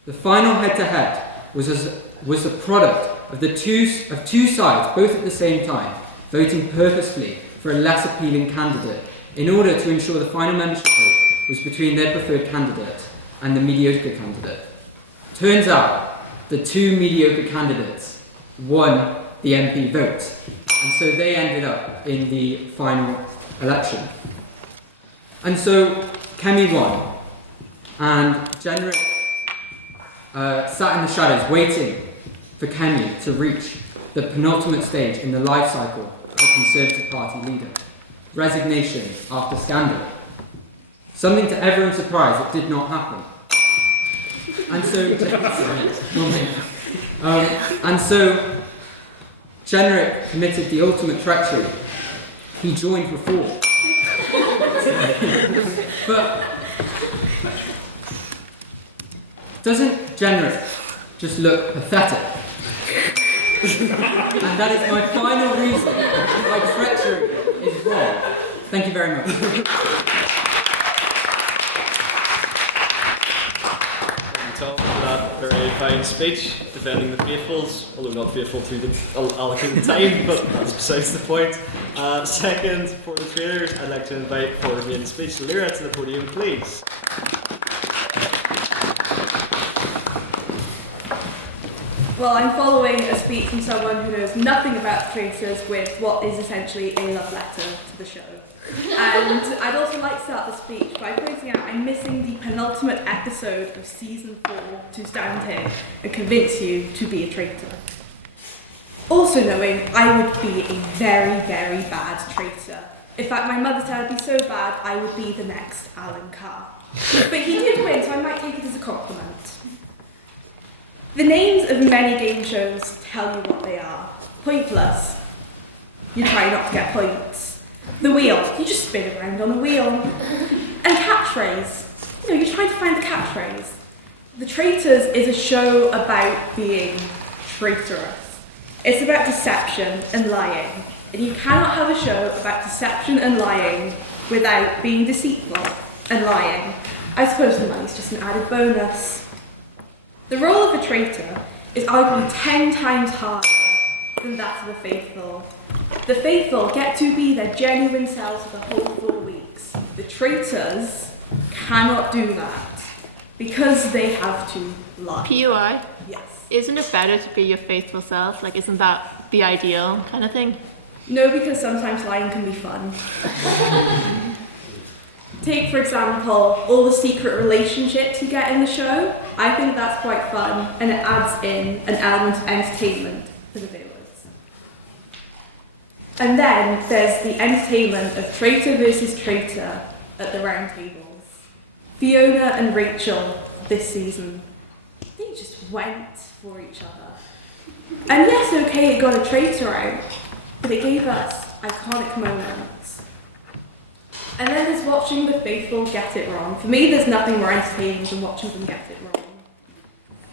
The final head-to-head was the product of two sides, both at the same time, voting purposefully for a less appealing candidate in order to ensure the final membership vote was between their preferred candidate and the mediocre candidate. Turns out the two mediocre candidates won the MP vote, and so they ended up in the final election. And so Kemi won, and Jenrick sat in the shadows waiting for Kemi to reach the penultimate stage in the life cycle of a Conservative Party leader, resignation after scandal. Something to everyone's surprise, it did not happen. And so Jenrick committed the ultimate treachery. He joined Reform. But doesn't Jenrick just look pathetic? And that is my final reason why treachery is wrong. Thank you very much. Tom, for that very fine speech defending the faithfuls, although not faithful to the allocated time, but that's besides the point. Second, for the traitors, I'd like to invite for the main speech Lyra to the podium, please. Well, I'm following a speech from someone who knows nothing about the traitors with what is essentially a love letter to the show. And I'd also like to start the speech by pointing out I'm missing the penultimate episode of season 4 to stand here and convince you to be a traitor. Also knowing I would be a very, very bad traitor. In fact, my mother said I'd be so bad I would be the next Alan Carr. But he did win, so I might take it as a compliment. The names of many game shows tell you what they are. Pointless. You try not to get points. The wheel. You just spin around on a wheel. And catchphrase. You're trying to find the catchphrase. The Traitors is a show about being traitorous. It's about deception and lying. And you cannot have a show about deception and lying without being deceitful and lying. I suppose the money's just an added bonus. The role of a traitor is arguably 10 times harder than that of the faithful. The faithful get to be their genuine selves for the whole 4 weeks. The traitors cannot do that because they have to lie. PUI? Yes. Isn't it better to be your faithful self? Like, isn't that the ideal kind of thing? No, because sometimes lying can be fun. Take, for example, all the secret relationships you get in the show. I think that's quite fun, and it adds in an element of entertainment for the viewers. And then there's the entertainment of traitor versus traitor at the round tables. Fiona and Rachel this season, they just went for each other. And yes, okay, it got a traitor out, but it gave us iconic moments. And then there's watching the faithful get it wrong. For me, there's nothing more entertaining than watching them get it wrong.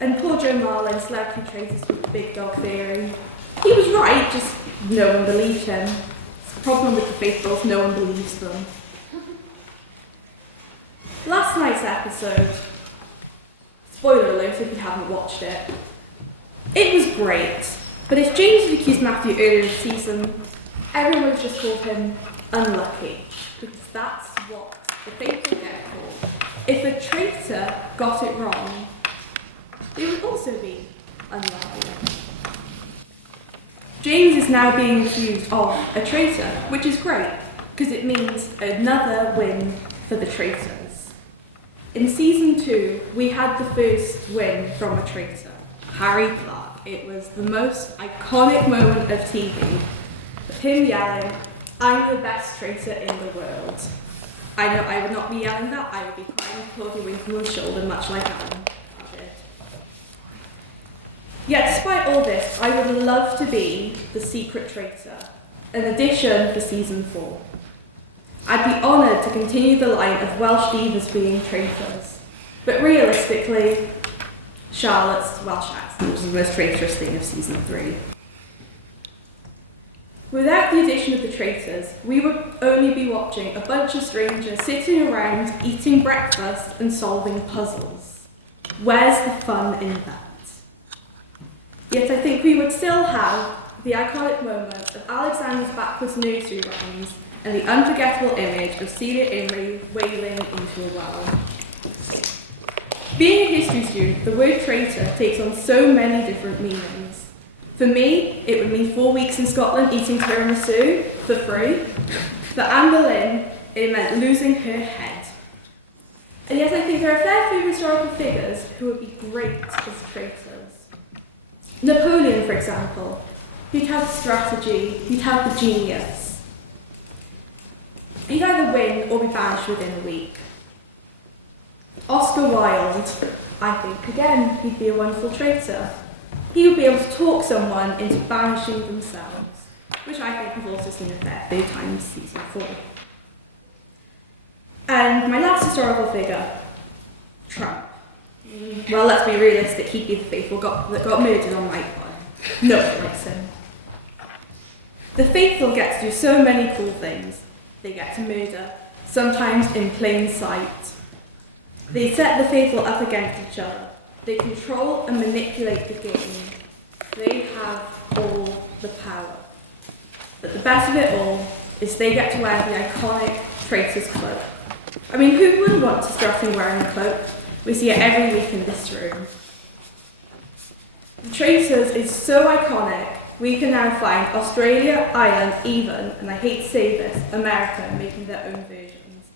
And poor Joe Marlin, celebrity traitors with the big dog theory. He was right, just no one believed him. It's the problem with the faithfuls, no one believes them. Last night's episode, spoiler alert if you haven't watched it, it was great. But if James had accused Matthew earlier in the season, everyone would have just called him unlucky. Because that's what the faithful get called. If a traitor got it wrong, they would also be unlucky. James is now being accused of a traitor, which is great, because it means another win for the traitors. In season 2, we had the first win from a traitor, Harry Clark. It was the most iconic moment of TV, of him yelling, "I'm the best traitor in the world." I know I would not be yelling that, I would be crying Claudia Winkle's shoulder, much like Alan did. Yet despite all this, I would love to be the secret traitor, an addition for season 4. I'd be honoured to continue the line of Welsh divas being traitors, but realistically, Charlotte's Welsh accent was the most traitorous thing of season 3. Without the addition of the traitors, we would only be watching a bunch of strangers sitting around eating breakfast and solving puzzles. Where's the fun in that? Yet I think we would still have the iconic moments of Alexander's backwards nursery rhymes and the unforgettable image of Celia Imrie wailing into a well. Being a history student, the word traitor takes on so many different meanings. For me, it would mean 4 weeks in Scotland eating tiramisu for free. For Anne Boleyn, it meant losing her head. And yet I think there are a fair few historical figures who would be great as traitors. Napoleon, for example, he'd have the strategy, he'd have the genius. He'd either win or be banished within a week. Oscar Wilde, I think, again, he'd be a wonderful traitor. He would be able to talk someone into banishing themselves, which I think we've also seen a fair few times season 4. And my last historical figure, Trump. Well, let's be realistic, he'd be the faithful that got murdered on night 1. No one likes him. The faithful get to do so many cool things. They get to murder, sometimes in plain sight. They set the faithful up against each other. They control and manipulate the game. They have all the power. But the best of it all is they get to wear the iconic traitor's cloak. I mean, who wouldn't want to strut in wearing a cloak? We see it every week in this room. The traitors is so iconic, we can now find Australia, Ireland, even, and I hate to say this, America making their own versions.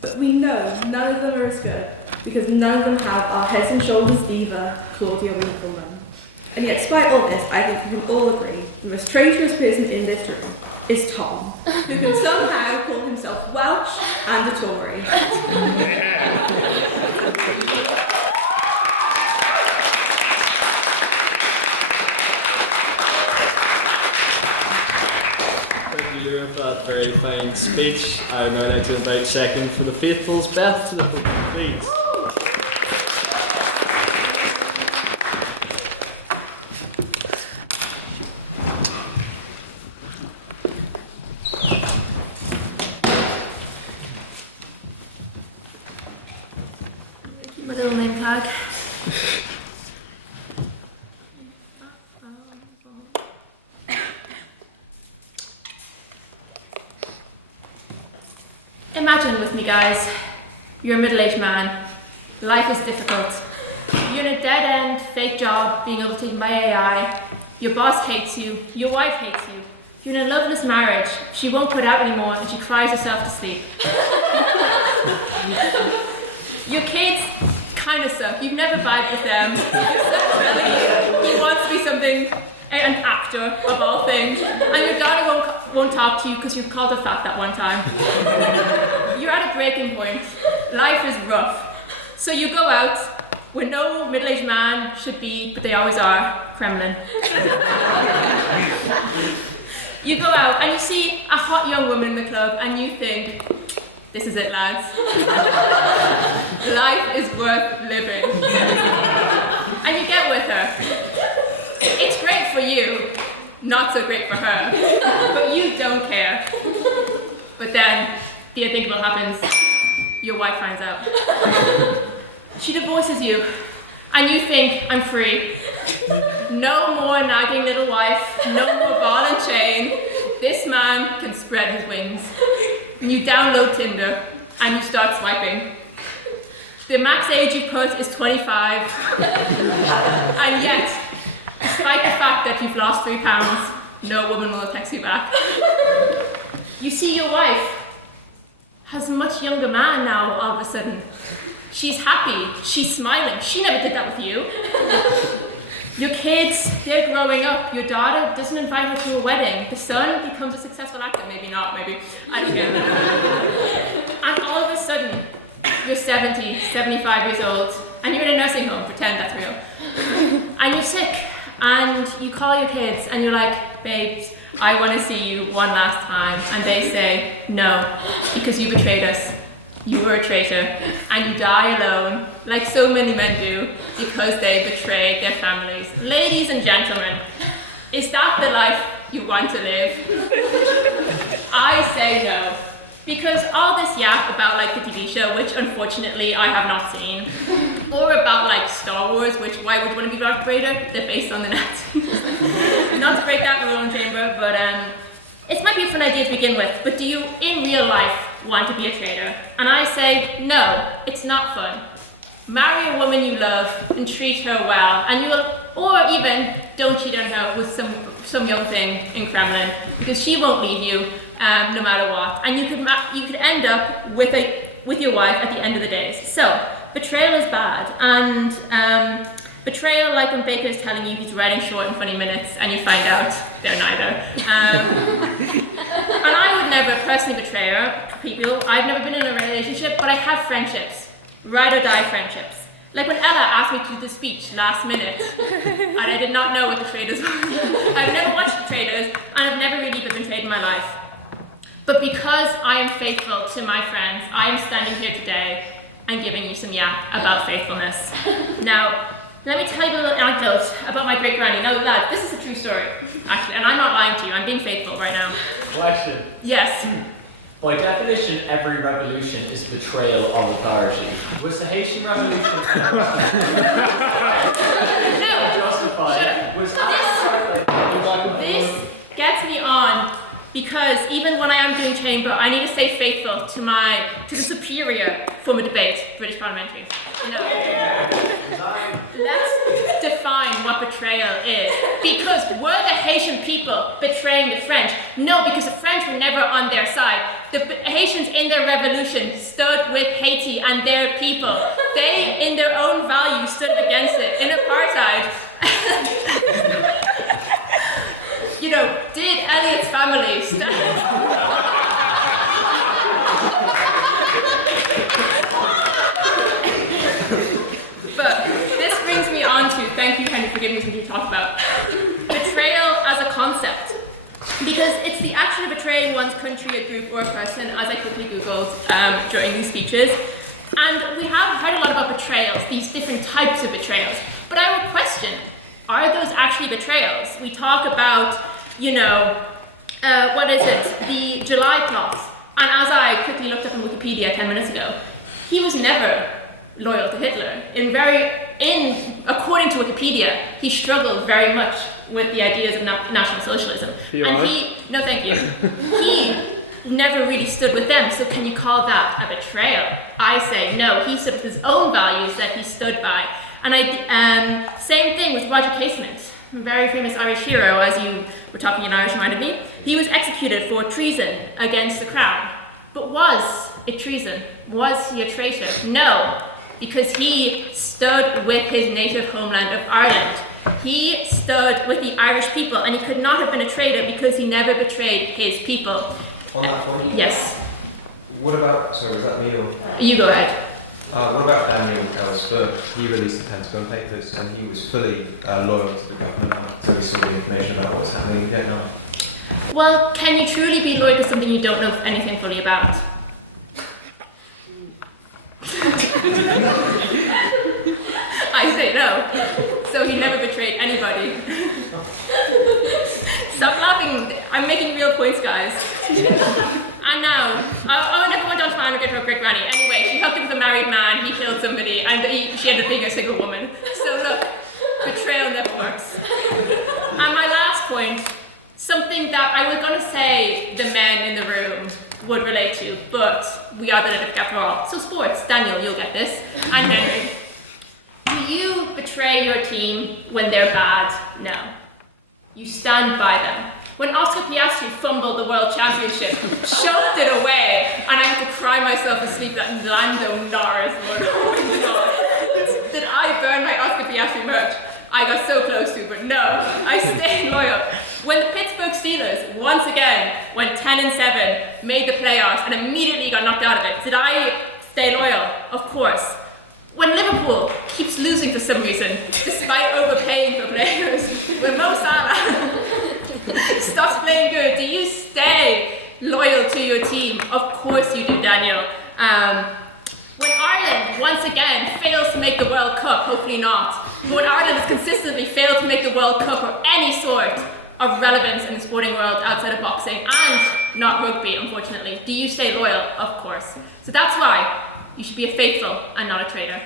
But we know none of them are as good because none of them have our heads and shoulders diva, Claudia Winkleman. And yet, despite all this, I think we can all agree the most traitorous person in this room is Tom, who can somehow call himself Welsh and a Tory. Thank you, Lyra, for that very fine speech. I would now like to invite second for the faithfuls, Beth, to the podium, please. My little name tag. Imagine with me, guys, You're a middle-aged man. Life is difficult. You're in a dead-end, fake job, being overtaken by AI. Your boss hates you. Your wife hates you. You're in a loveless marriage. She won't put out anymore and she cries herself to sleep. Your kids kind of suck. You've never vibed with them. He wants to be something, an actor of all things. And your daughter won't talk to you because you called her fat that one time. You're at a breaking point. Life is rough. So you go out where no middle-aged man should be, but they always are, Kremlin. You go out and you see a hot young woman in the club and you think, this is it, lads. Life is worth living. And you get with her. It's great for you, not so great for her, but you don't care. But then the unthinkable happens. Your wife finds out. She divorces you, and you think, I'm free. No more nagging little wife, no more ball and chain. This man can spread his wings. And you download Tinder, and you start swiping. The max age you put is 25. And yet, despite the fact that you've lost 3 pounds, no woman will text you back. You see your wife has a much younger man now all of a sudden. She's happy, she's smiling. She never did that with you. Your kids, they're growing up. Your daughter doesn't invite her to a wedding. The son becomes a successful actor. Maybe not, maybe. I don't care. And all of a sudden, you're 70, 75 years old, and you're in a nursing home. Pretend that's real. And you're sick, and you call your kids, and you're like, babes, I want to see you one last time. And they say, no, because you betrayed us. You were a traitor, and you die alone, like so many men do, because they betrayed their families. Ladies and gentlemen, is that the life you want to live? I say no, because all this yap about like the TV show, which unfortunately I have not seen, or about like Star Wars, which why would you want to be Darth Vader? They're based on the Nazis. Not to break that rule in chamber, but it might be a fun idea to begin with, but do you, in real life, want to be a traitor? And I say, no, it's not fun. Marry a woman you love and treat her well, and you will, or even don't cheat on her with some young thing in Kremlin, because she won't leave you no matter what, and you could end up with your wife at the end of the days. So betrayal is bad, and betrayal, like when Baker is telling you he's writing short and funny minutes, and you find out they're neither. And I would never personally betray people. I've never been in a relationship, but I have friendships, ride or die friendships. Like when Ella asked me to do the speech last minute, and I did not know what the Traitors were. I've never watched the Traitors, and I've never really been betrayed in my life. But because I am faithful to my friends, I am standing here today and giving you some yap about faithfulness. Now, let me tell you a little anecdote about my great granny. Now, lad, this is a true story, actually, and I'm not lying to you. I'm being faithful right now. Question. Yes. By definition, every revolution is betrayal of authority. Was the Haitian Revolution justified? Was This gets me on because even when I am doing chamber, I need to stay faithful to the superior form of debate, British parliamentary. No. Let's define what betrayal is. Because were the Haitian people betraying the French? No, because the French were never on their side. The Haitians in their revolution stood with Haiti and their people. They, in their own value, stood against it. In apartheid, did Eliot's family stand? But this brings me on to, thank you Henry for giving me something to talk about, betrayal as a concept. Because it's the action of betraying one's country, a group, or a person, as I quickly Googled during these speeches. And we have heard a lot about betrayals, these different types of betrayals. But I would question, are those actually betrayals? We talk about, the July plots. And as I quickly looked up on Wikipedia 10 minutes ago, he was never loyal to Hitler. According to Wikipedia, he struggled very much with the ideas of National Socialism. No, thank you. never really stood with them, so can you call that a betrayal? I say no, he stood with his own values that he stood by. And same thing with Roger Casement, a very famous Irish hero, as you were talking in Irish reminded me. He was executed for treason against the crown. But was it treason? Was he a traitor? No, because he stood with his native homeland of Ireland. He stood with the Irish people, and he could not have been a traitor because he never betrayed his people. On that point? Yes. What about, sorry, was that me or? You go ahead. What about Daniel Ellsberg? He released the Pentagon Papers and he was fully loyal to the government, so he saw the information about what's happening in Vietnam. Well, can you truly be loyal to something you don't know anything fully about? I say no. So he never betrayed anybody. Stop laughing. I'm making real points, guys. And now, never went on to find her great granny. Anyway, she hooked up with a married man, he killed somebody, and she ended up being a single woman. So look, betrayal never works. And my last point, something that I was going to say the men in the room would relate to, but we are the little after all. So sports, Daniel, you'll get this, and Henry. Do you betray your team when they're bad? No. You stand by them. When Oscar Piastri fumbled the World Championship, shoved it away, and I had to cry myself asleep that Lando Norris won. Oh my God. Did I burn my Oscar Piastri merch? I got so close to, but no, I stayed loyal. When the Pittsburgh Steelers, once again, went 10-7, made the playoffs, and immediately got knocked out of it, did I stay loyal? Of course. When Liverpool keeps losing for some reason, despite overpaying for players, when Mo Salah stops playing good, do you stay loyal to your team? Of course you do, Daniel. When Ireland, once again, fails to make the World Cup, hopefully not, but when Ireland has consistently failed to make the World Cup or any sort of relevance in the sporting world outside of boxing, and not rugby, unfortunately, do you stay loyal? Of course. So that's why you should be a faithful and not a traitor.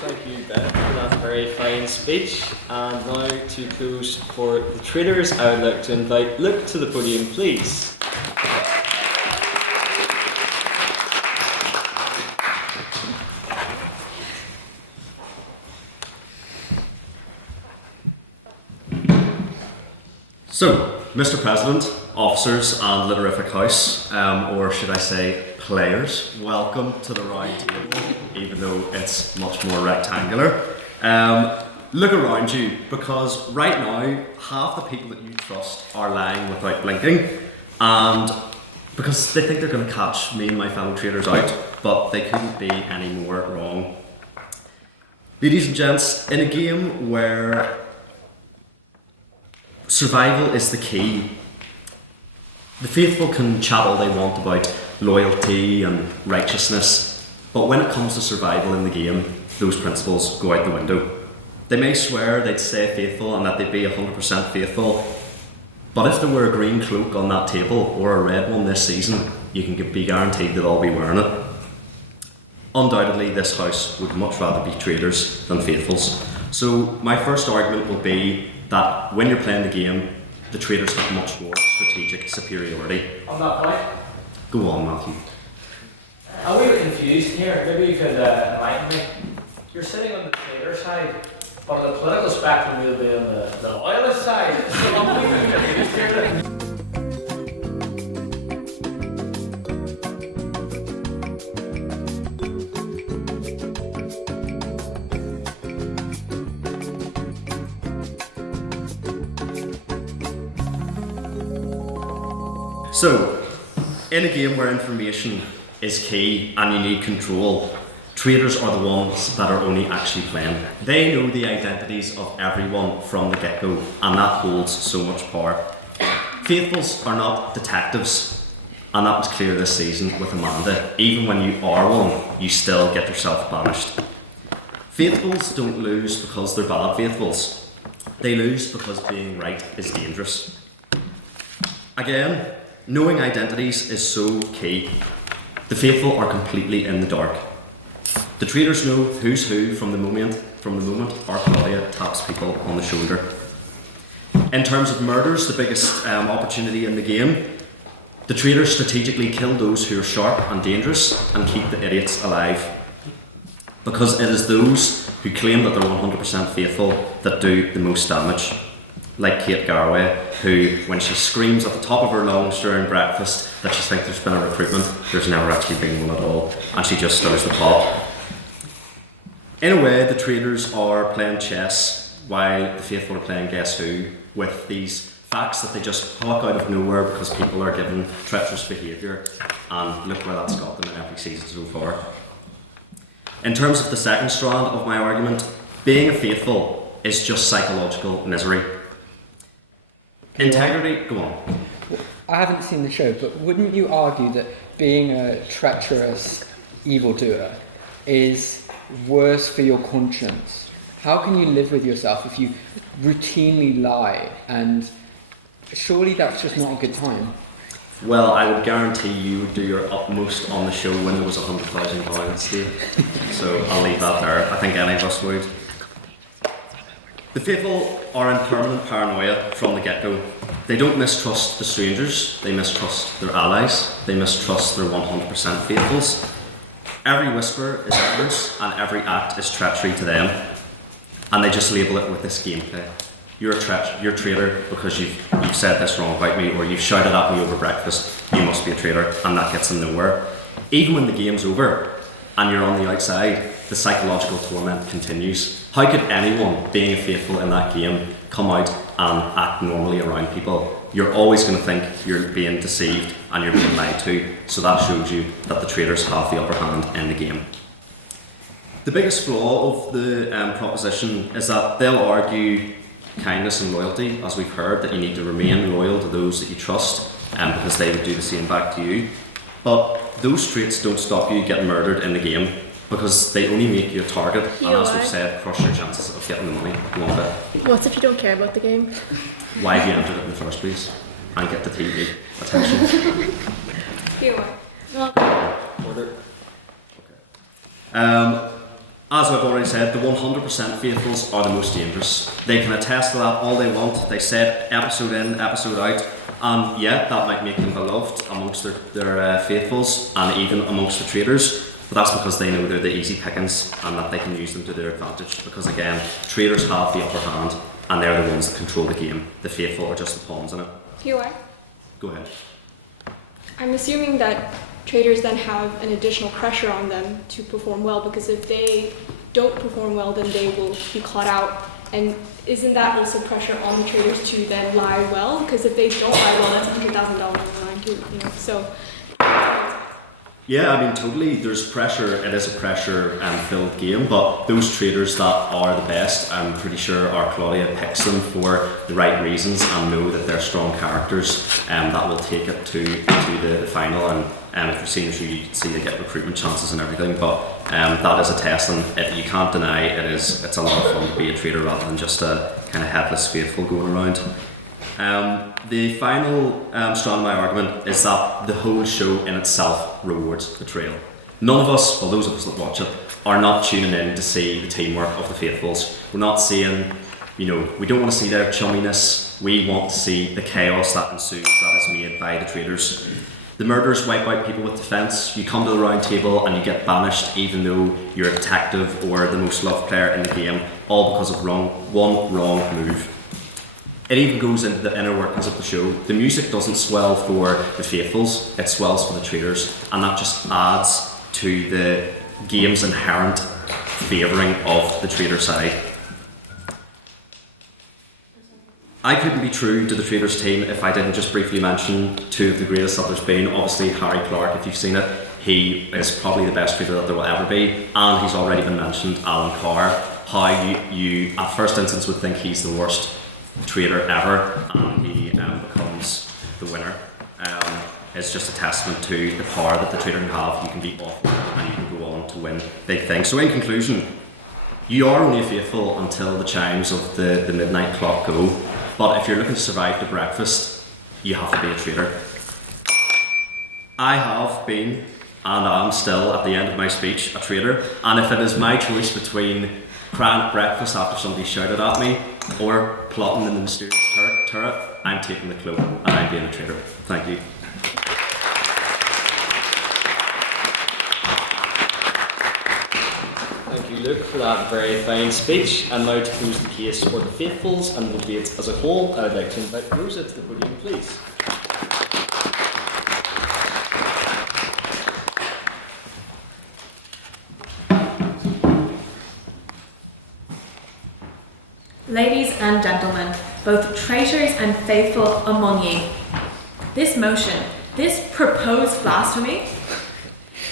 Thank you, Beth, for that very fine speech. And now to close for the traitors, I would like to invite Luke to the podium, please. So, Mr. President, officers and Litterific House, or should I say players, welcome to the round table, even though it's much more rectangular. Look around you, because right now, half the people that you trust are lying without blinking, and because they think they're going to catch me and my fellow traitors out, but they couldn't be any more wrong. Ladies and gents, in a game where survival is the key, the faithful can chat all they want about loyalty and righteousness, but when it comes to survival in the game, those principles go out the window. They may swear they'd stay faithful and that they'd be 100% faithful, but if there were a green cloak on that table, or a red one this season, you can be guaranteed they'll all be wearing it. Undoubtedly, this house would much rather be traitors than faithfuls. So my first argument will be that when you're playing the game, the traitors have much more strategic superiority. On that point, Go on, Matthew. I'm a bit confused here. Maybe you could enlighten me. You're sitting on the traitor side, but on the political spectrum, you'll be on the loyalist side. So I'm really confused here. So, in a game where information is key and you need control, traitors are the ones that are only actually playing. They know the identities of everyone from the get-go, and that holds so much power. Faithfuls are not detectives, and that was clear this season with Amanda. Even when you are one, you still get yourself banished. Faithfuls don't lose because they're bad faithfuls. They lose because being right is dangerous. Again, knowing identities is so key. The faithful are completely in the dark. The traitors know who's who from the moment from the moment our Claudia taps people on the shoulder. In terms of murders, the biggest opportunity in the game, the traitors strategically kill those who are sharp and dangerous and keep the idiots alive. Because it is those who claim that they're 100% faithful that do the most damage. Like Kate Garway, who, when she screams at the top of her lungs during breakfast that she thinks there's been a recruitment, there's never actually been one at all, and she just stirs the pot. In a way, the traitors are playing chess while the faithful are playing Guess Who, with these facts that they just pluck out of nowhere because people are given treacherous behaviour, and look where that's got them in every season so far. In terms of the second strand of my argument, being a faithful is just psychological misery. Integrity, go on. I haven't seen the show, but wouldn't you argue that being a treacherous evildoer is worse for your conscience? How can you live with yourself if you routinely lie? And surely that's just not a good time. Well, I would guarantee you would do your utmost on the show when there was £100,000 at stake. So I'll leave that there. I think any of us would. The faithful are in permanent paranoia from the get-go. They don't mistrust the strangers, they mistrust their allies, they mistrust their 100% faithfuls. Every whisper is evidence and every act is treachery to them. And they just label it with this gameplay. You're a traitor because you've said this wrong about me, or you've shouted at me over breakfast, you must be a traitor, and that gets them nowhere. Even when the game's over and you're on the outside, the psychological torment continues. How could anyone being a faithful in that game come out and act normally around people? You're always going to think you're being deceived and you're being lied to, so that shows you that the traitors have the upper hand in the game. The biggest flaw of the proposition is that they'll argue kindness and loyalty, as we've heard, that you need to remain loyal to those that you trust, because they would do the same back to you. But those traits don't stop you getting murdered in the game, because they only make you a target, and as we've said, crush your chances of getting the money. Go on, Beth. What if you don't care about the game? Why have you entered it in the first place? And get the TV attention. You are. Order. As I've already said, the 100% faithfuls are the most dangerous. They can attest to that all they want. They said episode in, episode out, and yeah, that might make them beloved amongst their faithfuls and even amongst the traitors. But that's because they know they're the easy pickings and that they can use them to their advantage. Because again, traitors have the upper hand and they're the ones that control the game. The faithful are just the pawns in it. You are? Go ahead. I'm assuming that traders then have an additional pressure on them to perform well, because if they don't perform well, then they will be caught out. And isn't that also pressure on the traders to then lie well? Because if they don't lie well, that's $100,000 on the line too, you know. So. Yeah, I mean, totally. There's pressure. It is a pressure-filled game, but those traders that are the best, I'm pretty sure our Claudia picks them for the right reasons and know that they're strong characters that will take it to the final. And if you've seen the show, you can see they get recruitment chances and everything. But that is a test, and you can't deny it's a lot of fun to be a trader rather than just a kind of headless faithful going around. The final strand of my argument is that the whole show in itself rewards betrayal. None of us, well those of us that watch it, are not tuning in to see the teamwork of the faithfuls. We're not seeing, we don't want to see their chumminess, we want to see the chaos that ensues that is made by the traitors. The murderers wipe out people with defence, you come to the round table and you get banished even though you're a detective or the most loved player in the game, all because of one wrong move. It even goes into the inner workings of the show. The music doesn't swell for the faithfuls, it swells for the traitors, and that just adds to the game's inherent favouring of the traitor side. I couldn't be true to the traitors team if I didn't just briefly mention two of the greatest that there's been. Obviously Harry Clark, if you've seen it, he is probably the best traitor that there will ever be, and he's already been mentioned, Alan Carr. How you at first instance would think he's the worst traitor ever, and he becomes the winner. It's just a testament to the power that the traitor can have. You can be awful and you can go on to win big things. So in conclusion, you are only faithful until the chimes of the midnight clock go, but if you're looking to survive the breakfast, you have to be a traitor. I have been and am still at the end of my speech a traitor, and if it is my choice between crying at breakfast after somebody shouted at me, or plotting in the mysterious turret, I'm taking the cloak and I'm being a traitor. Thank you. Thank you, Luke, for that very fine speech. And now to close the case for the faithfuls and the debate as a whole, I would like to invite Rosa to the podium, please. Ladies and gentlemen, both traitors and faithful among ye, this motion, this proposed blasphemy,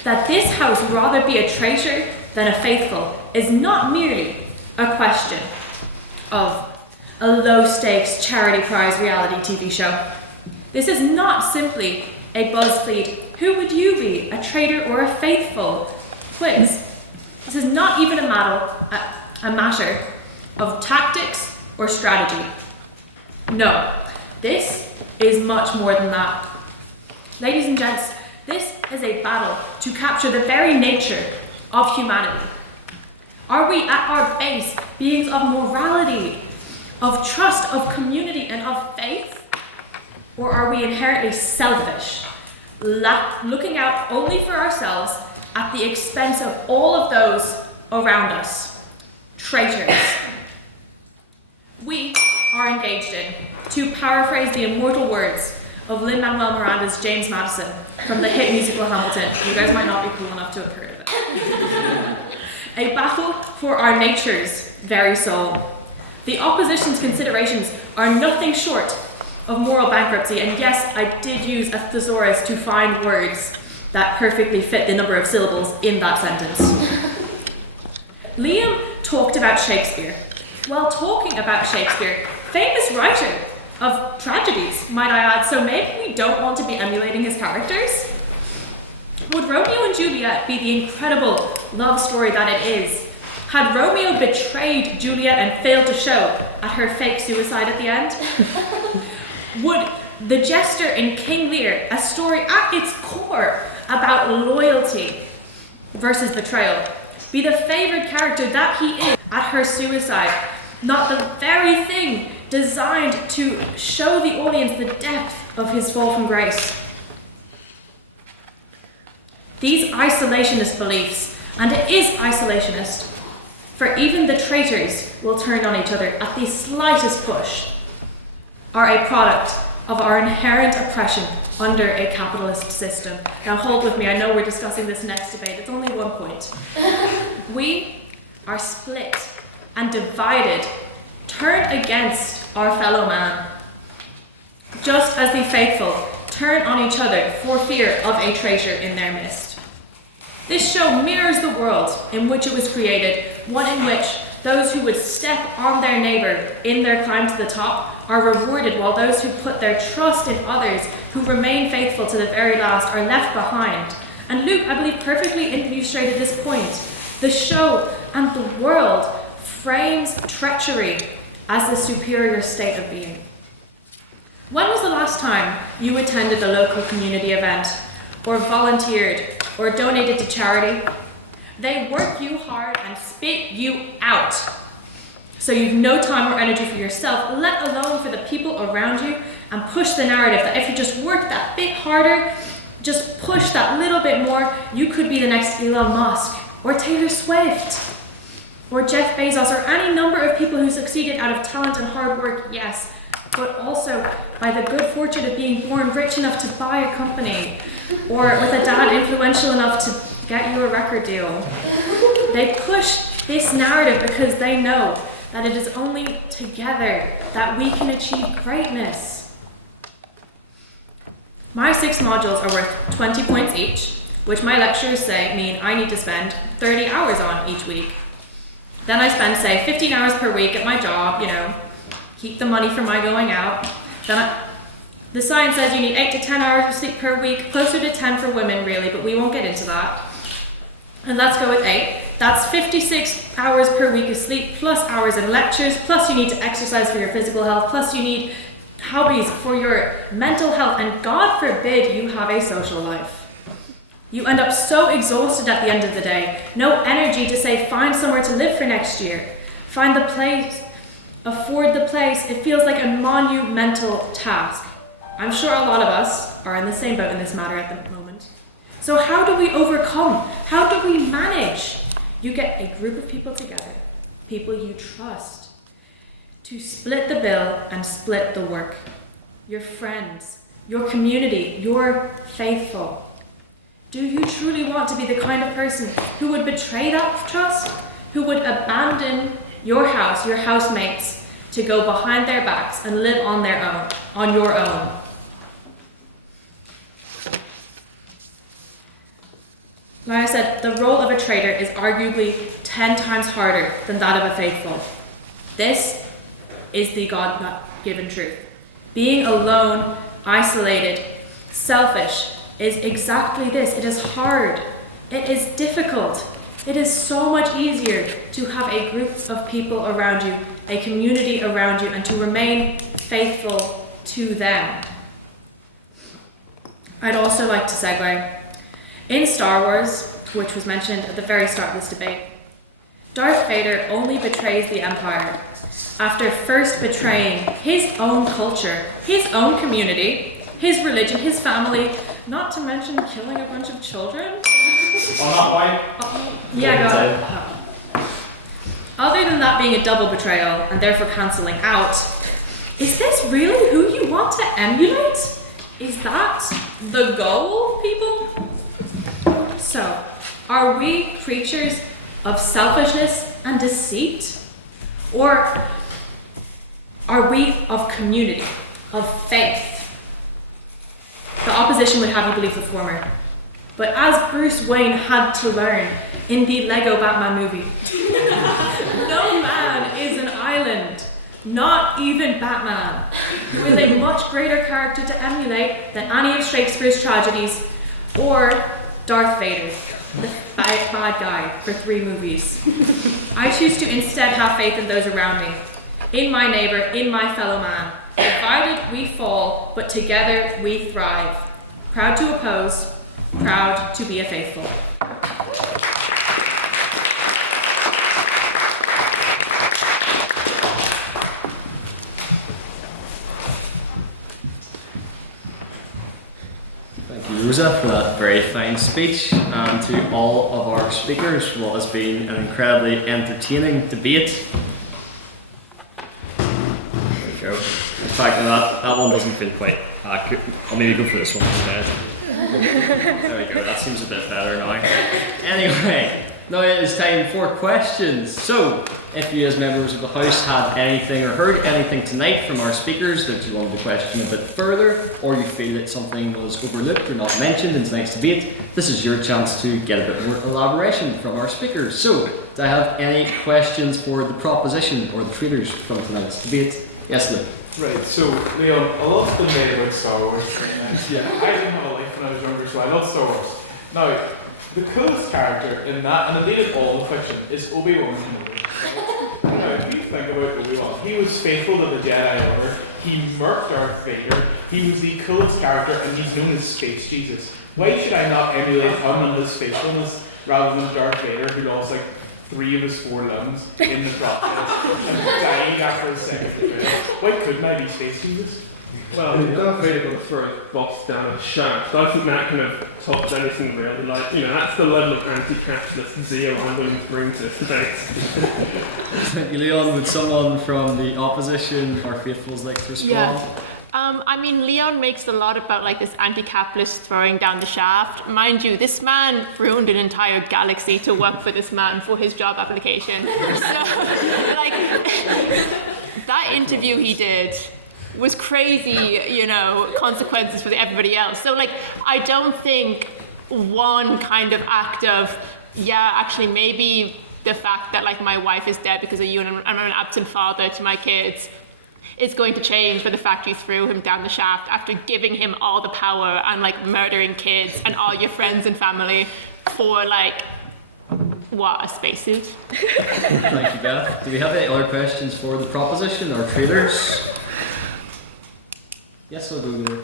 that this house rather be a traitor than a faithful, is not merely a question of a low-stakes charity prize reality TV show. This is not simply a BuzzFeed, who would you be, a traitor or a faithful quiz. This is not even a matter of tactics or strategy. No, this is much more than that. Ladies and gents, this is a battle to capture the very nature of humanity. Are we at our base beings of morality, of trust, of community, and of faith? Or are we inherently selfish, looking out only for ourselves at the expense of all of those around us? Traitors. We are engaged in, to paraphrase the immortal words of Lin-Manuel Miranda's James Madison from the hit musical Hamilton. You guys might not be cool enough to have heard of it. A battle for our nature's very soul. The opposition's considerations are nothing short of moral bankruptcy, and yes, I did use a thesaurus to find words that perfectly fit the number of syllables in that sentence. Liam talked about Shakespeare. While talking about Shakespeare, famous writer of tragedies, might I add, so maybe we don't want to be emulating his characters? Would Romeo and Juliet be the incredible love story that it is? Had Romeo betrayed Juliet and failed to show at her fake suicide at the end? Would The Jester in King Lear, a story at its core about loyalty versus betrayal, be the favoured character that he is at her suicide, not the very thing designed to show the audience the depth of his fall from grace? These isolationist beliefs, and it is isolationist, for even the traitors will turn on each other at the slightest push, are a product of our inherent oppression under a capitalist system. Now hold with me, I know we're discussing this next debate, it's only one point. We are split and divided, turned against our fellow man, just as the faithful turn on each other for fear of a traitor in their midst. This show mirrors the world in which it was created, one in which those who would step on their neighbour in their climb to the top are rewarded, while those who put their trust in others, who remain faithful to the very last, are left behind. And Luke, I believe, perfectly illustrated this point. The show and the world frames treachery as the superior state of being. When was the last time you attended a local community event, or volunteered, or donated to charity? They work you hard and spit you out. So you've no time or energy for yourself, let alone for the people around you, and push the narrative that if you just work that bit harder, just push that little bit more, you could be the next Elon Musk, or Taylor Swift, or Jeff Bezos, or any number of people who succeeded out of talent and hard work, yes, but also by the good fortune of being born rich enough to buy a company, or with a dad influential enough to get you a record deal. They push this narrative because they know that it is only together that we can achieve greatness. My 6 modules are worth 20 points each, which my lecturers say mean I need to spend 30 hours on each week. Then I spend, say, 15 hours per week at my job, keep the money for my going out. The science says you need 8 to 10 hours of sleep per week, closer to 10 for women really, but we won't get into that. And let's go with 8. That's 56 hours per week of sleep, plus hours in lectures, plus you need to exercise for your physical health, plus you need hobbies for your mental health, and God forbid you have a social life. You end up so exhausted at the end of the day, no energy to say find somewhere to live for next year, find the place, afford the place. It feels like a monumental task. I'm sure a lot of us are in the same boat in this matter at the moment. So how do we overcome? How do we manage? You get a group of people together, people you trust, to split the bill and split the work. Your friends, your community, your faithful. Do you truly want to be the kind of person who would betray that trust? Who would abandon your house, your housemates, to go behind their backs and live on their own, on your own? Like I said, the role of a traitor is arguably 10 times harder than that of a faithful. This is the God-given truth. Being alone, isolated, selfish is exactly this. It is hard. It is difficult. It is so much easier to have a group of people around you, a community around you, and to remain faithful to them. I'd also like to segue. In Star Wars, which was mentioned at the very start of this debate, Darth Vader only betrays the Empire after first betraying his own culture, his own community, his religion, his family, not to mention killing a bunch of children. On that point? Yeah, go ahead. Other than that being a double betrayal and therefore cancelling out, is this really who you want to emulate? Is that the goal, people? So, are we creatures of selfishness and deceit? Or are we of community, of faith? The opposition would have you believe the former. But as Bruce Wayne had to learn in the Lego Batman movie, no man is an island, not even Batman, who is a much greater character to emulate than any of Shakespeare's tragedies or Darth Vader, the bad guy for 3 movies. I choose to instead have faith in those around me, in my neighbour, in my fellow man. Divided we fall, but together we thrive. Proud to oppose, proud to be a faithful. Thank you, Rosa, for that very fine speech, and to all of our speakers for what has been an incredibly entertaining debate. There we go. In fact, that one doesn't feel quite accurate. I'll maybe go for this one instead. There we go, that seems a bit better now. Anyway, now it is time for questions. So, if you as members of the House had anything or heard anything tonight from our speakers that you wanted to question a bit further, or you feel that something was overlooked or not mentioned in tonight's debate, this is your chance to get a bit more elaboration from our speakers. So, do I have any questions for the proposition or the traitors from tonight's debate? Yes, Luke. Right, so Leon, a lot's been made about Star Wars. Yeah, I didn't have a life when I was younger, so I love Star Wars. Now, the coolest character in that, and indeed in all the fiction, is Obi-Wan Kenobi. Now, if you think about Obi-Wan, he was faithful to the Jedi Order, he murked Darth Vader, he was the coolest character, and he's known as Space Jesus. Why should I not emulate him and his faithfulness rather than Darth Vader, who lost like 3 of his 4 limbs in the process and died after a second betrayal? Why couldn't I be Space Jesus? Well, Darth Vader got the first boss down a shaft. I think that kind of tops anything really. Like, you know, that's the level of anti-capitalist zeal I'm willing to bring to this debate. Thank you, Leon. Would someone from the opposition or faithfuls like to respond? Yeah. I mean, Leon makes a lot about like this anti-capitalist throwing down the shaft. Mind you, this man ruined an entire galaxy to work for this man for his job application. So, like, that interview he did was crazy, you know, consequences for everybody else. So, like, I don't think one kind of act of, yeah, actually maybe the fact that like my wife is dead because of you and I'm an absent father to my kids is going to change for the fact you threw him down the shaft after giving him all the power and like murdering kids and all your friends and family for like, what, a spacesuit? Thank you, Beth. Do we have any other questions for the proposition or traders? Yes, I'll go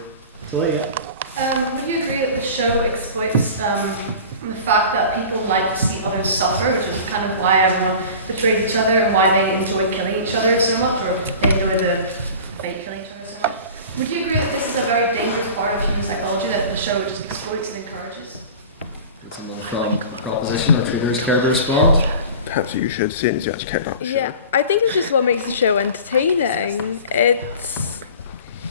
to Leah. Would you agree that the show exploits the fact that people like to see others suffer, which is kind of why everyone betrays each other and why they enjoy killing each other so much, or they enjoy the fake killing each other so much? Would you agree that this is a very dangerous part of human psychology that the show just exploits and encourages? Would someone from Proposition or Traders care to respond? Perhaps you should, seeing as you actually care about the show. Yeah, I think it's just what makes the show entertaining. It's,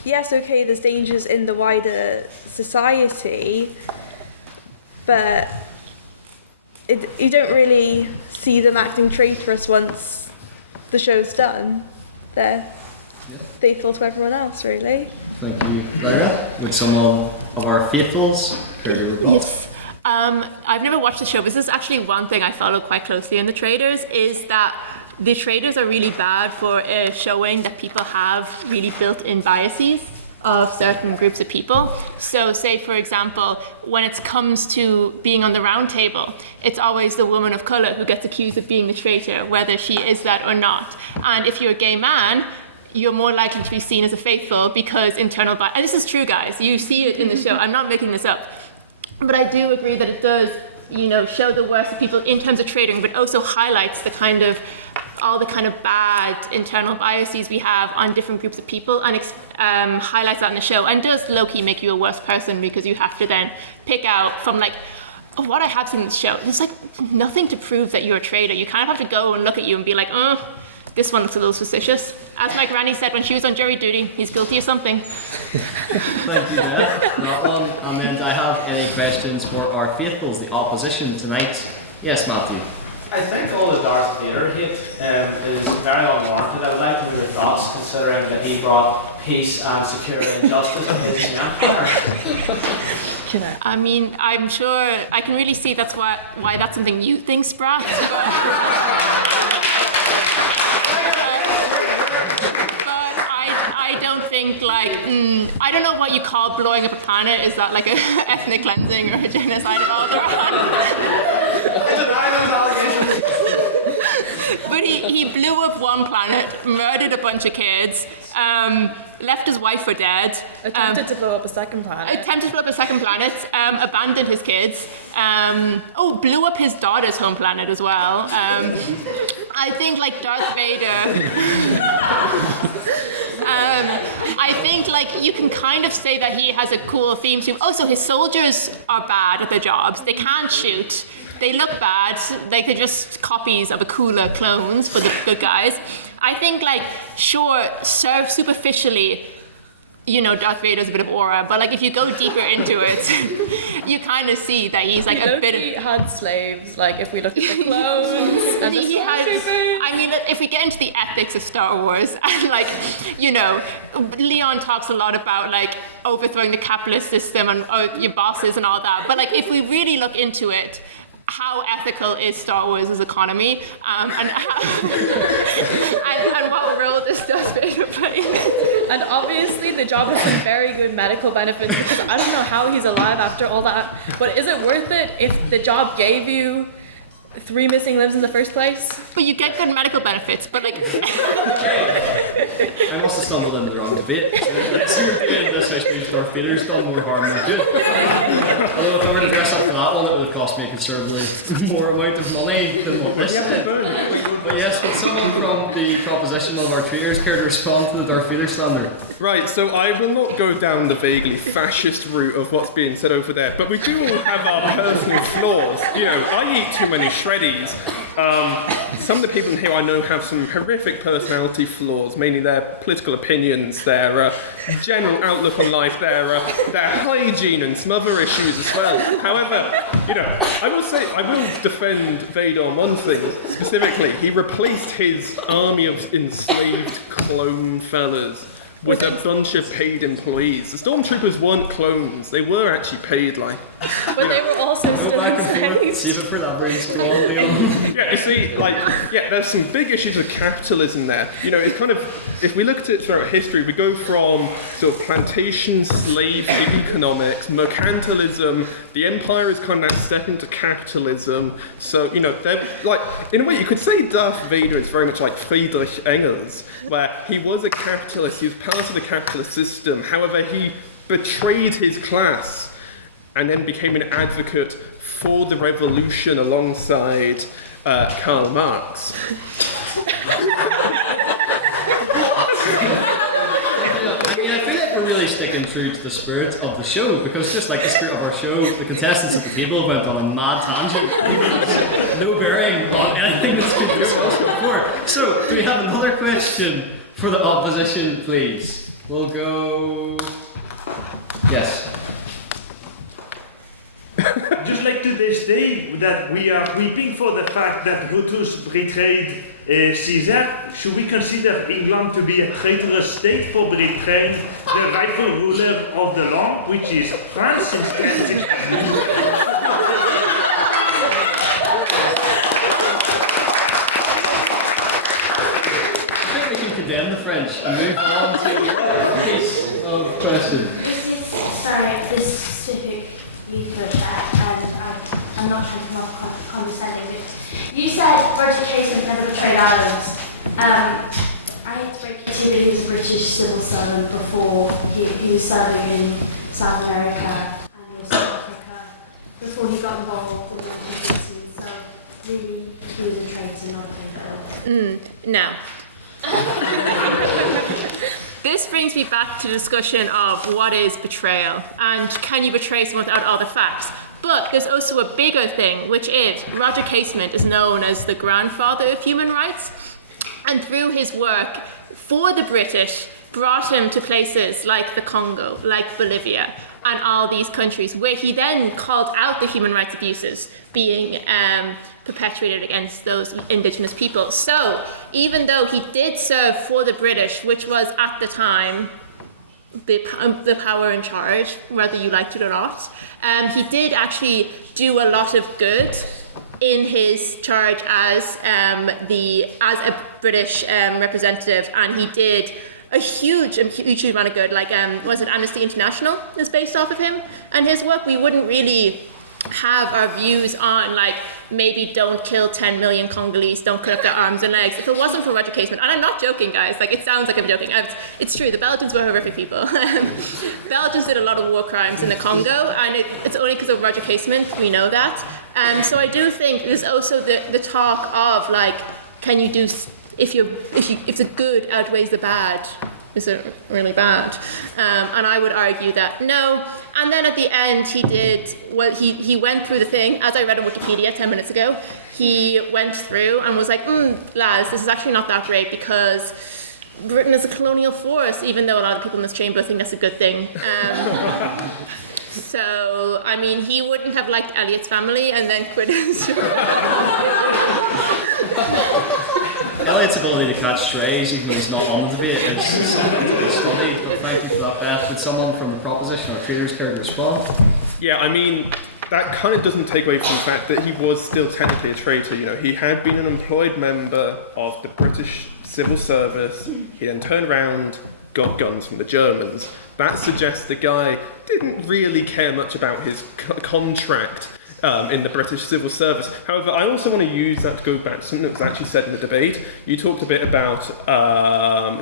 yes, okay, there's dangers in the wider society, but you don't really see them acting traitorous once the show's done. They're faithful to everyone else, really. Thank you, Lyra. Would someone of our faithfuls care to report? Yes. I've never watched the show, but this is actually one thing I follow quite closely in the Traders, is that the Traders are really bad for showing that people have really built-in biases of certain groups of people. So say, for example, when it comes to being on the round table, it's always the woman of colour who gets accused of being the traitor, whether she is that or not. And if you're a gay man, you're more likely to be seen as a faithful because internal bias. And this is true, guys. You see it in the show. I'm not making this up. But I do agree that it does, show the worst of people in terms of trading, but also highlights all the kind of bad internal biases we have on different groups of people, and highlights that in the show, and does low-key make you a worse person because you have to then pick out from what I have seen in the show. There's nothing to prove that you're a trader. You kind of have to go and look at you and be like, this one looks a little suspicious. As my granny said when she was on jury duty, he's guilty of something. Thank you, Beth, for that one. And then do I have any questions for our faithfuls, the opposition tonight? Yes, Matthew. I think all the Darth Vader hate is very unwarranted. I would like to hear your thoughts, considering that he brought peace and security and justice to his empire. I mean, I'm sure I can really see that's why that's something you think, Sprat. I don't think I don't know what you call blowing up a planet. Is that like an ethnic cleansing or a genocide of all But he blew up one planet, murdered a bunch of kids, left his wife for dead. Attempted to blow up a second planet. Abandoned his kids. Blew up his daughter's home planet as well. I think Darth Vader. I think you can kind of say that he has a cool theme to him. Also, his soldiers are bad at their jobs. They can't shoot. They look bad. They're just copies of a cooler clones for the good guys. I think sure, serve superficially, Darth Vader's a bit of aura, but if you go deeper into it, you kind of see that he's a bit of... He had slaves, if we look at the clones and the stormtroopers. I mean, if we get into the ethics of Star Wars, and Leon talks a lot about overthrowing the capitalist system and your bosses and all that, but if we really look into it, how ethical is Star Wars' economy, and what role does Darth Vader play? And obviously the job has some very good medical benefits, because I don't know how he's alive after all that, but is it worth it if the job gave you 3 missing limbs in the first place? But you get good medical benefits, but I must have stumbled into the wrong debate. Let's hear doing this, I suppose Darth Vader's done more harm than good. Although if I were to dress up for that one, it would have cost me a considerably more amount of money than what this did. But yes, would someone from the proposition of our traders care to respond to the Darth Vader slander? Right, so I will not go down the vaguely fascist route of what's being said over there, but we do all have our personal flaws. I eat too many shreddies. Some of the people in here I know have some horrific personality flaws, mainly their political opinions, their general outlook on life, their hygiene and some other issues as well. However, I will defend Vader on one thing specifically. He replaced his army of enslaved clone fellas with a bunch of paid employees. The stormtroopers weren't clones; they were actually paid, But they were also still enslaved. Save it for that brain's spawn, Leon. Yeah, you see, there's some big issues with capitalism there. It's kind of, if we look at it throughout history, we go from sort of plantation slave economics, mercantilism. The empire is kind of that step into capitalism. So they're in a way, you could say Darth Vader is very much like Friedrich Engels, where he was a capitalist. He was part of the capitalist system. However, he betrayed his class and then became an advocate for the revolution alongside Karl Marx. I mean, I feel like we're really sticking true to the spirit of the show, because just like the spirit of our show, the contestants at the table went on a mad tangent. No bearing on anything that's been discussed before. So, do we have another question for the opposition, please? We'll go... Yes. Just like to this day, that we are weeping for the fact that Brutus betrayed Caesar, should we consider England to be a traitorous state for betraying the rightful ruler of the land, which is France, since 1060? Condemn the French and move on to your piece of question. Sorry, this specific leaflet, and I'm not trying to be condescending, but you said Roger Casement never betrayed Ireland. I had to break it to he was a British civil servant before he was serving in South America and in South Africa before he got involved with the agency. So really, he was a traitor, not a traitor. No. This brings me back to the discussion of what is betrayal and can you betray someone without all the facts. But there's also a bigger thing, which is Roger Casement is known as the grandfather of human rights, and through his work for the British brought him to places like the Congo, like Bolivia, and all these countries where he then called out the human rights abuses being perpetuated against those indigenous people. So even though he did serve for the British, which was at the time the power in charge, whether you liked it or not, he did actually do a lot of good in his charge as a British representative, and he did a huge amount of good. Like was it Amnesty International is based off of him and his work. We wouldn't really have our views on like maybe don't kill 10 million Congolese, don't cut up their arms and legs if it wasn't for Roger Casement. And I'm not joking, guys, like it sounds like I'm joking. It's true, the Belgians were horrific people. Belgians did a lot of war crimes in the Congo, and it's only because of Roger Casement we know that. So I do think there's also the talk of like, can you do, if the good outweighs the bad, is it really bad? And I would argue that no. And then at the end, he went through the thing, as I read on Wikipedia 10 minutes ago, he went through and was like, lads, this is actually not that great because Britain is a colonial force, even though a lot of people in this chamber think that's a good thing. So, I mean, he wouldn't have liked Elliot's family and then quit his Elliot's ability to catch strays, even though he's not on the debate, is something to be studied. But thank you for that, Beth. Would someone from the proposition or traders care to respond? Yeah, I mean, that kind of doesn't take away from the fact that he was still technically a traitor. You know, he had been an employed member of the British civil service. He then turned around, got guns from the Germans. That suggests the guy didn't really care much about his contract in the British civil service. However, I also want to use that to go back to something that was actually said in the debate. You talked a bit about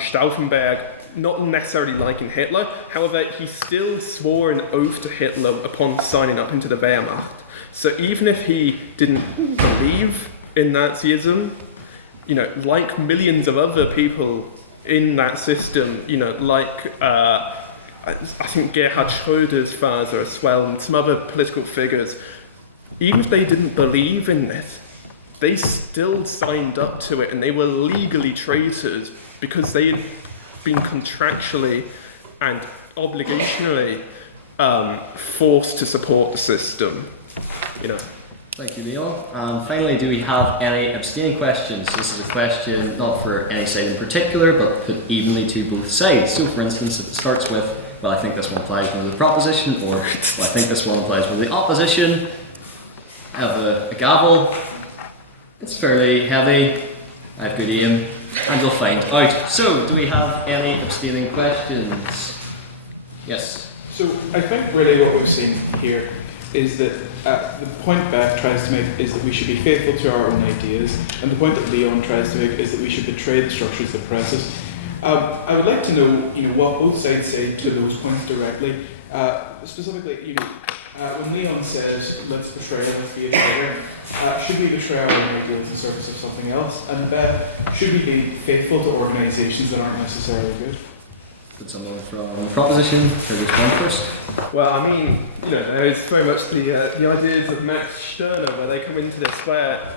Stauffenberg not necessarily liking Hitler. However, he still swore an oath to Hitler upon signing up into the Wehrmacht. So even if he didn't believe in Nazism, you know, like millions of other people in that system, you know, like I think Gerhard Schröder's father as well, and some other political figures, even if they didn't believe in this, they still signed up to it, and they were legally traitors because they had been contractually and obligationally forced to support the system. You know. Thank you, Leon. And finally, do we have any abstaining questions? This is a question not for any side in particular, but put evenly to both sides. So, for instance, if it starts with, well, I think this one applies more to the proposition, or, well, I think this one applies more to the opposition, I have a gavel. It's fairly heavy. I have good aim, and you'll find out. So, do we have any abstaining questions? Yes. So, I think really what we've seen here is that the point Beth tries to make is that we should be faithful to our own ideas, and the point that Leon tries to make is that we should betray the structures that oppress us. I would like to know, what both sides say to those points directly. Specifically, when Leon says, let's betray, let's be a traitor, should we betray our own ideals in service of something else? And Beth, should we be faithful to organisations that aren't necessarily good? Could someone from the proposition to respond first? Well, I mean, there is very much the ideas of Max Stirner where they come into this where,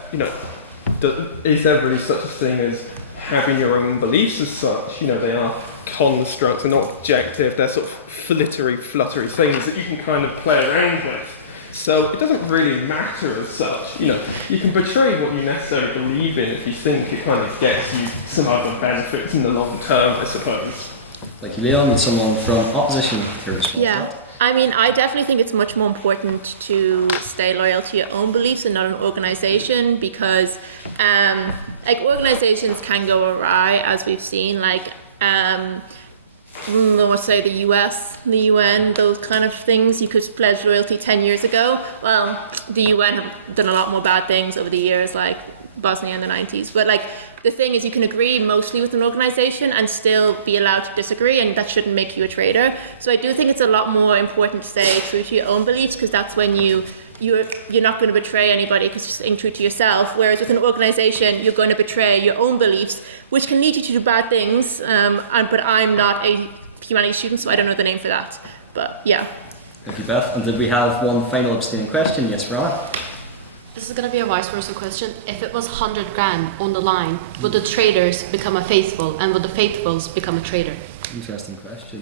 is there really such a thing as having your own beliefs as such? They are constructs, they're not objective, they're sort of fluttery things that you can kind of play around with. So it doesn't really matter as such. You can betray what you necessarily believe in if you think it kind of gets you some other benefits in the long term, I suppose. Thank you, Leon. Would someone from opposition to respond to that? I mean, I definitely think it's much more important to stay loyal to your own beliefs and not an organisation because, organisations can go awry, as we've seen. Let's say the US, the UN, those kind of things. You could pledge loyalty 10 years ago. Well, the UN have done a lot more bad things over the years, like Bosnia in the 90s. But the thing is, you can agree mostly with an organisation and still be allowed to disagree, and that shouldn't make you a traitor. So I do think it's a lot more important to stay true to your own beliefs because that's when you're not going to betray anybody because you're staying true to yourself. Whereas with an organisation, you're going to betray your own beliefs, which can lead you to do bad things. But I'm not a humanities student, so I don't know the name for that. But yeah. Thank you, Beth. And did we have one final abstaining question? Yes, Rana? This is going to be a vice versa question. If it was 100 grand on the line, would the traitors become a faithful, and would the faithfuls become a traitor? Interesting question.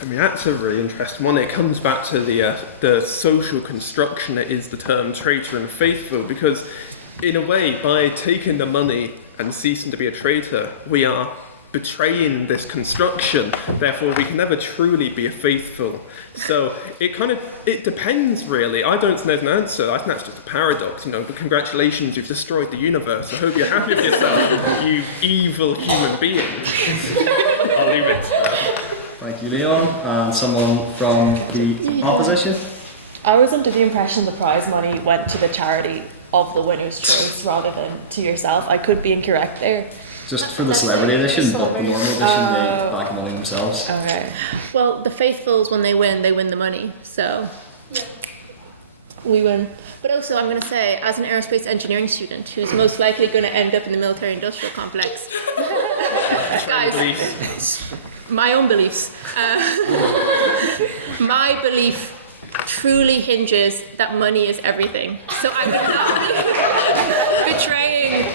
I mean, that's a really interesting one. It comes back to the social construction that is the term traitor and faithful, because in a way, by taking the money and ceasing to be a traitor, we are betraying this construction. Therefore, we can never truly be a faithful. So it depends, really. I don't think there's an answer. I think that's just a paradox, But congratulations, you've destroyed the universe. I hope you're happy with yourself, you evil human being. I'll leave it. Thank you, Leon. And someone from the opposition? I was under the impression the prize money went to the charity of the winner's choice rather than to yourself. I could be incorrect there. Just for the celebrity edition, but the normal edition, they back the money themselves. Okay. Well, the faithfuls, when they win the money. So we win. But also, I'm going to say, as an aerospace engineering student who's most likely going to end up in the military-industrial complex, guys, my own beliefs. My belief truly hinges that money is everything. So I would not be betraying.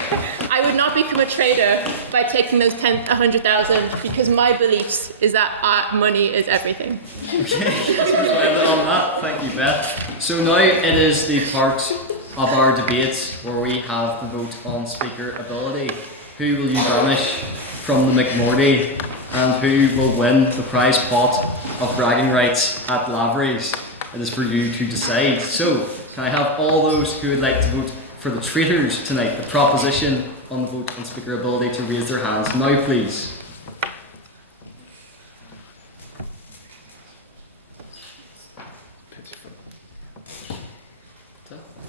I would not become a traitor by taking those 100,000 because my beliefs is that money is everything. Okay, let's end it on that. Thank you, Beth. So now it is the part of our debate where we have the vote on speaker ability. Who will you banish from the McMorty and who will win the prize pot of bragging rights at Lavery's? It is for you to decide. So, can I have all those who would like to vote for the traitors tonight, the proposition on the vote on speaker ability, to raise their hands now, please?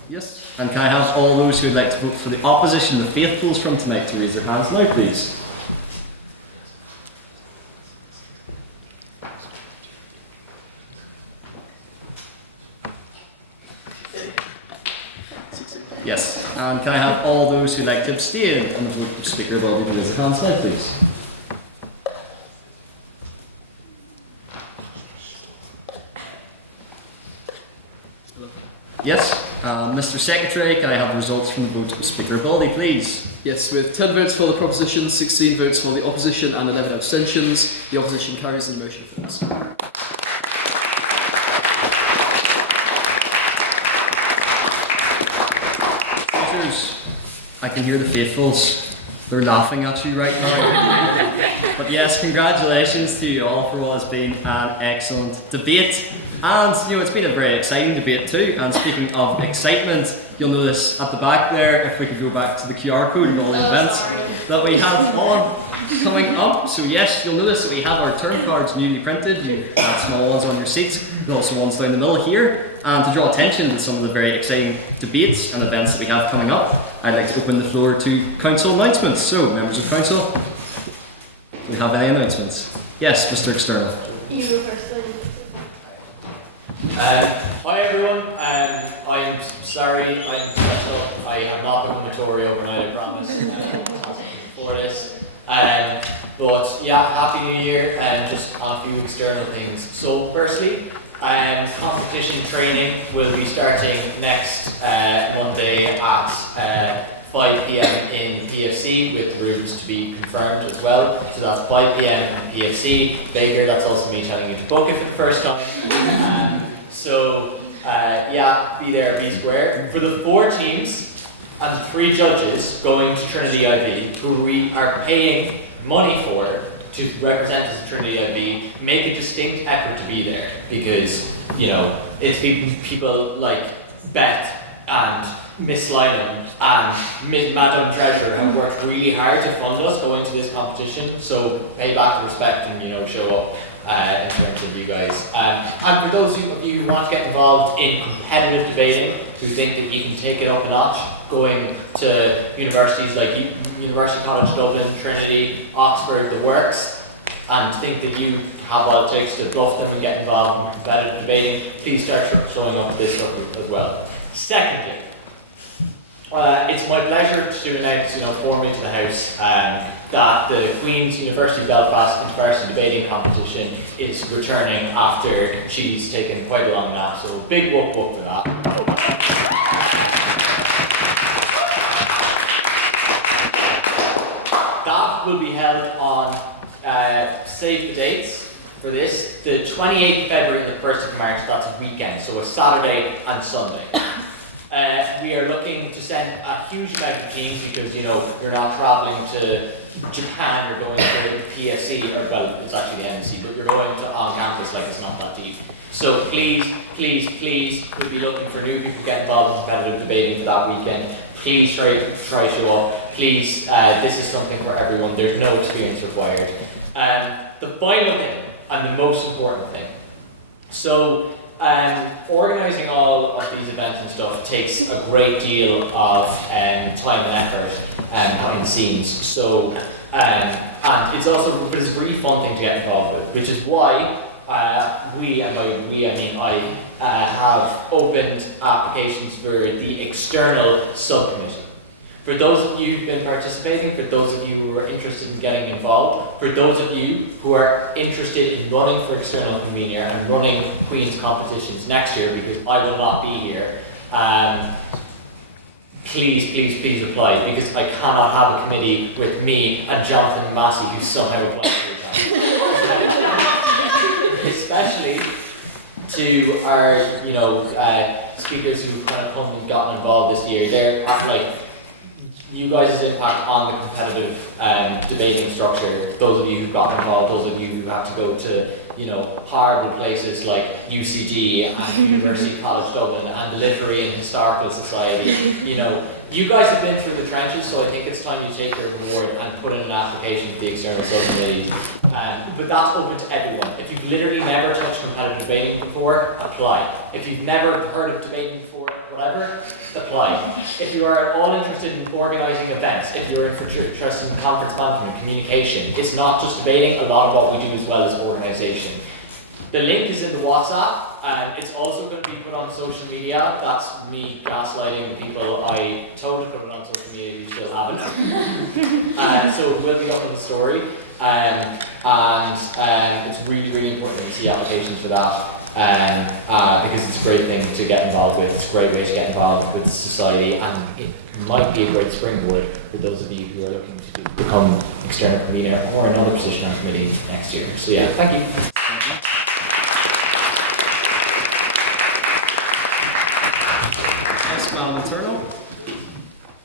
Yes. And can I have all those who would like to vote for the opposition, the faithfuls from tonight, to raise their hands now, please? Yes. And can I have all those who like to abstain on the vote for speaker ability to raise their hands now, please? Yes. Mr. Secretary, can I have the results from the vote for speaker ability, please? Yes, with 10 votes for the proposition, 16 votes for the opposition and 11 abstentions, the opposition carries the motion forwards. I can hear the faithfuls. They're laughing at you right now. But yes, congratulations to you all for what has been an excellent debate. And it's been a very exciting debate too. And speaking of excitement, you'll notice at the back there, if we could go back to the QR code and all the events that we have on coming up. So yes, you'll notice that we have our turn cards newly printed. You have small ones on your seats, and also ones down the middle here. And to draw attention to some of the very exciting debates and events that we have coming up, I'd like to open the floor to council announcements. So, members of council, we have any announcements? Yes, Mr. External. You go first, Lynn. Hi everyone, I'm sorry I'm dressed up. I have not become a Tory overnight, I promise. Before this. But yeah, Happy New Year, and just on a few external things. So firstly, competition training will be starting next Monday at 5 PM in PFC, with rooms to be confirmed as well. So that's 5 PM in PFC. Baker, that's also me telling you to book it for the first time. Yeah, be there, be square. For the 4 teams and 3 judges going to Trinity IB, who we are paying money for to represent us at Trinity IB, make a distinct effort to be there, because, you know, it's people like Beth and Miss Lynam and Madam Treasurer have worked really hard to fund us going to this competition, so pay back the respect and, you know, show up in terms of you guys. And for those of you who want to get involved in competitive debating, who think that you can take it up a notch, going to universities like University College Dublin, Trinity, Oxford, the works, and think that you have what it takes to bluff them and get involved in competitive debating, please start showing up at this stuff as well. Secondly, it's my pleasure to announce, formally to the House, that the Queen's University Belfast Intervarsity Debating Competition is returning after she's taken quite a long nap, so big whoop whoop for that. That will be held on, save the dates for this, the 28th of February and the 1st of March, that's a weekend, so a Saturday and Sunday. We are looking to send a huge amount of teams because, you're not travelling to Japan, you're going to the PSC, or well, it's actually the NSC, but you're going to on campus, like it's not that deep. So please, we'll be looking for new people to get involved in competitive debating for that weekend. Please try show up. Please, this is something for everyone. There's no experience required. The final thing, and the most important thing. So, organising all of these events and stuff takes a great deal of time and effort behind the scenes. So, and it's also, but it's a really fun thing to get involved with, which is why we, and by we I mean I, have opened applications for the external subcommittee. For those of you who've been participating, for those of you who are interested in getting involved, for those of you who are interested in running for external convener and running Queen's competitions next year, because I will not be here, please apply, because I cannot have a committee with me and Jonathan Massey, who's somehow applied for it. Especially to our, speakers who kind of come and gotten involved this year. They're like, you guys' impact on the competitive debating structure, those of you who've got involved, those of you who have to go to, horrible places like UCD and University College Dublin and the Literary and Historical Society, you guys have been through the trenches, so I think it's time you take your reward and put in an application to the external subcommittee. But that's open to everyone. If you've literally never touched competitive debating before, apply. If you've never heard of debating before, whatever, apply. If you are at all interested in organising events, if you're interested in conference management, communication, it's not just debating, a lot of what we do as well as organisation. The link is in the WhatsApp, and it's also going to be put on social media. That's me gaslighting the people I told to put it on social media who still haven't. So it will be up on the story, and it's really important to see applications for that. Because it's a great thing to get involved with, it's a great way to get involved with the society, and it might be a great springboard for those of you who are looking to become external convener or another position on committee next year. So yeah, thank you. Yes, Madam Eternal.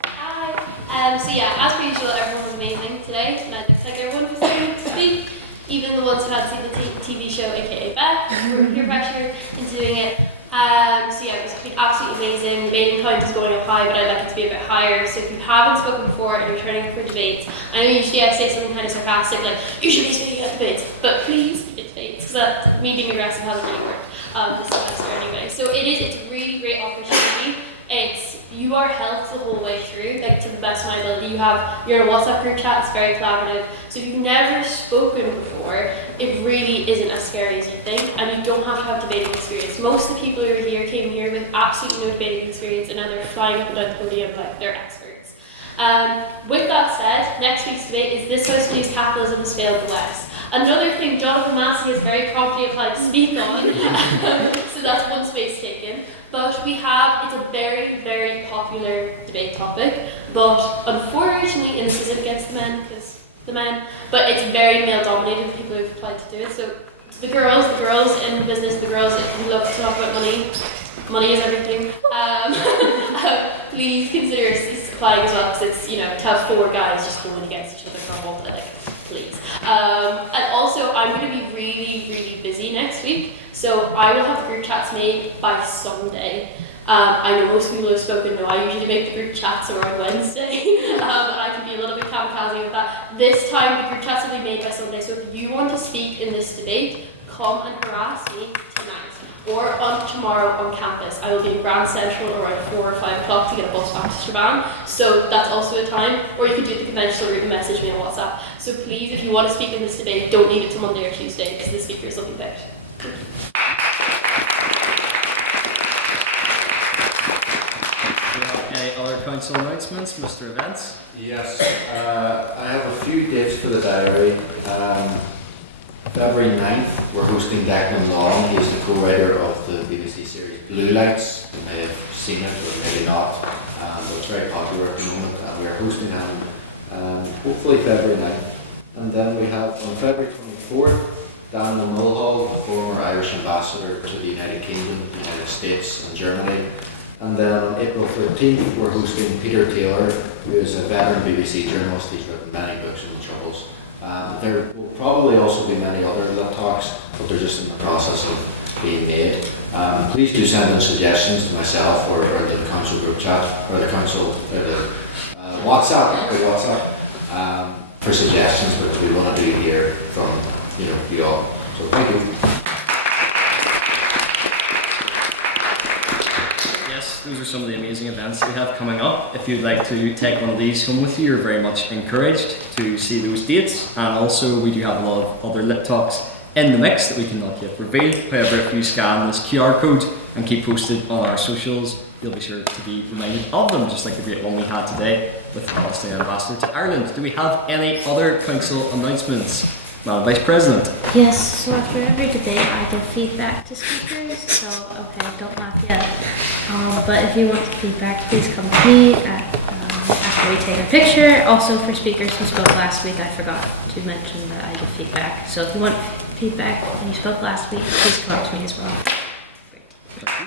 Hi. So yeah, as per usual, everyone was amazing today, and it looks like everyone was able to speak. Even the ones who had seen the TV show, aka Beth, were peer pressured into doing it. So yeah, it's been absolutely amazing. The mailing count is going up high, but I'd like it to be a bit higher. So if you haven't spoken before and you're turning for debates, I know usually I say something kind of sarcastic like, you should be speaking at debates, but please debate debates, because me being aggressive hasn't really worked this semester anyway. So it's a really great opportunity. you are helped the whole way through, like to the best of my ability. You're in a WhatsApp group chat, it's very collaborative. So if you've never spoken before, it really isn't as scary as you think, and you don't have to have debating experience. Most of the people who are here came here with absolutely no debating experience, and now they're flying up and down the podium like they're experts. With that said, next week's debate is "This House believes capitalism has failed the West." Another thing Jonathan Massey has very promptly applied to speak on, so that's one space taken. But it's a very, very popular debate topic, but unfortunately, and this isn't against the men, but it's very male dominated, the people who've applied to do it. So the girls in the business, the girls who love to talk about money is everything. Please consider applying as well, because it's, to have 4 guys just going against each other for a whole day, please. And also, I'm going to be really, really busy next week, so I will have the group chats made by Sunday. I know most people who have spoken know I usually make the group chats around Wednesday, and I can be a little bit kamikaze with that. This time, the group chats will be made by Sunday, so if you want to speak in this debate, come and harass me tonight, or on tomorrow on campus. I will be in Grand Central around 4 or 5 o'clock to get a bus back to Strabane, so that's also a time, or you can do it the conventional route and message me on WhatsApp. So please, if you want to speak in this debate, don't leave it to Monday or Tuesday, because the speakers will be picked. Any other council announcements, Mr. Events? Yes, I have a few dates for the diary. February 9th, we're hosting Declan Long. He's the co-writer of the BBC series Blue Lights. You may have seen it or maybe not, but it's very popular at the moment, and we're hosting him hopefully February 9th. And then we have on February 24th, Daniel Mulhall, the former Irish ambassador to the United Kingdom, the United States and Germany. And then on April 13th, we're hosting Peter Taylor, who is a veteran BBC journalist. He's written many books on the Troubles. There will probably also be many other lit talks, but they're just in the process of being made. Please do send in suggestions to myself or to the council group chat, or the council, WhatsApp, for suggestions, which we want to do here from you all. So thank you. Those are some of the amazing events we have coming up. If you'd like to take one of these home with you, you're very much encouraged to see those dates. And also, we do have a lot of other lit talks in the mix that we cannot yet reveal. However, if you scan this QR code and keep posted on our socials, you'll be sure to be reminded of them, just like the great one we had today with the Palestinian ambassador to Ireland. Do we have any other council announcements? Madam Vice President. Yes, so after every debate I give feedback to speakers, so okay, don't laugh yet. But if you want feedback, please come to me after we take a picture. Also for speakers who spoke last week, I forgot to mention that I give feedback. So if you want feedback and you spoke last week, please come up to me as well. Great. Thank you.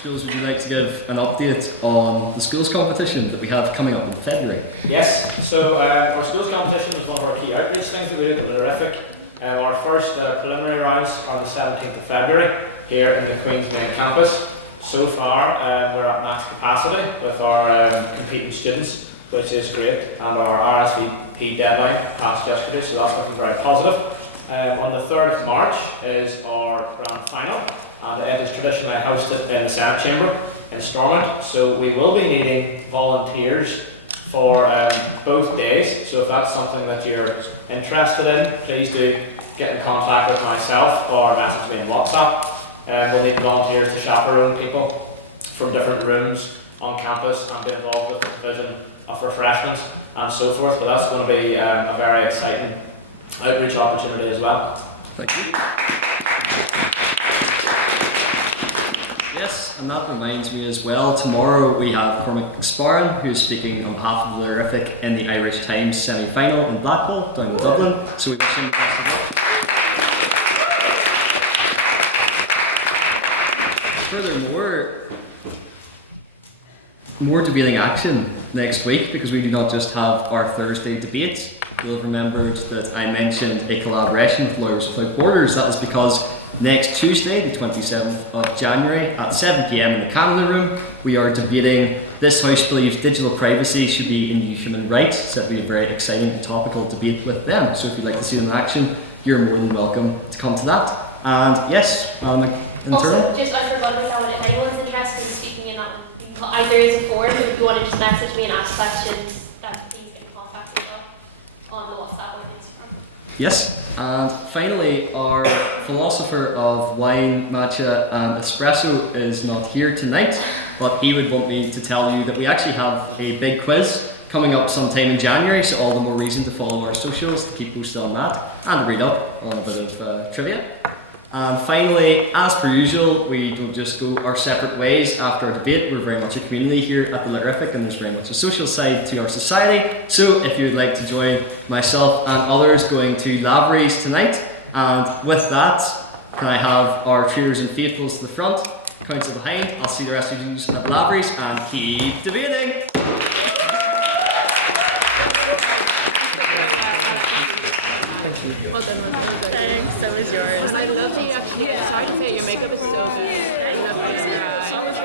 Schools, would you like to give an update on the schools competition that we have coming up in February? Yes, so our schools competition is one of our key outreach things that we did at Lyra. Our first preliminary rounds are on the 17th of February here in the Queen's main campus. So far we're at max capacity with our competing students, which is great, and our RSVP deadline passed yesterday, so that's looking very positive. On the 3rd of March is our grand final, and it is traditionally hosted in the Senate Chamber in Stormont. So we will be needing volunteers for both days. So if that's something that you're interested in, please do get in contact with myself or message me on WhatsApp. We'll need volunteers to chaperone people from different rooms on campus and be involved with the provision of refreshments and so forth. But that's going to be a very exciting outreach opportunity as well. Thank you. Yes, and that reminds me as well, tomorrow we have Cormac Sparring, who's speaking on behalf of the Lyrific in the Irish Times semi-final in Blackpool, down in Dublin, so we wish him the best of luck. Furthermore, more debating action next week, because we do not just have our Thursday debates. You'll have remembered that I mentioned a collaboration with Lawyers Without Borders. That is because next Tuesday, the 27th of January at 7 p.m. in the Canada Room, we are debating This House Believes Digital Privacy Should Be a New Human Right. So that'll be a very exciting and topical debate with them. So if you'd like to see them in action, you're more than welcome to come to that. And yes, internal. Also, just I forgot about that one. If anyone's interested in speaking in that one, there is a forum. If you want to just message me and ask questions, please get in contact with us on the WhatsApp or Instagram. Yes, and finally, our philosopher of wine, matcha, and espresso is not here tonight, but he would want me to tell you that we actually have a big quiz coming up sometime in January, so all the more reason to follow our socials to keep posted on that and read up on a bit of trivia. And finally, as per usual, we don't just go our separate ways after our debate. We're very much a community here at the Lyrific, and there's very much a social side to our society. So if you would like to join myself and others going to Lavery's tonight, and with that, can I have our traitors and faithfuls to the front, council behind. I'll see the rest of you at Lavery's, and keep debating. Well done, well done. Thanks, so is yours. And I love that you actually, sorry to say, your makeup is so good. I love it.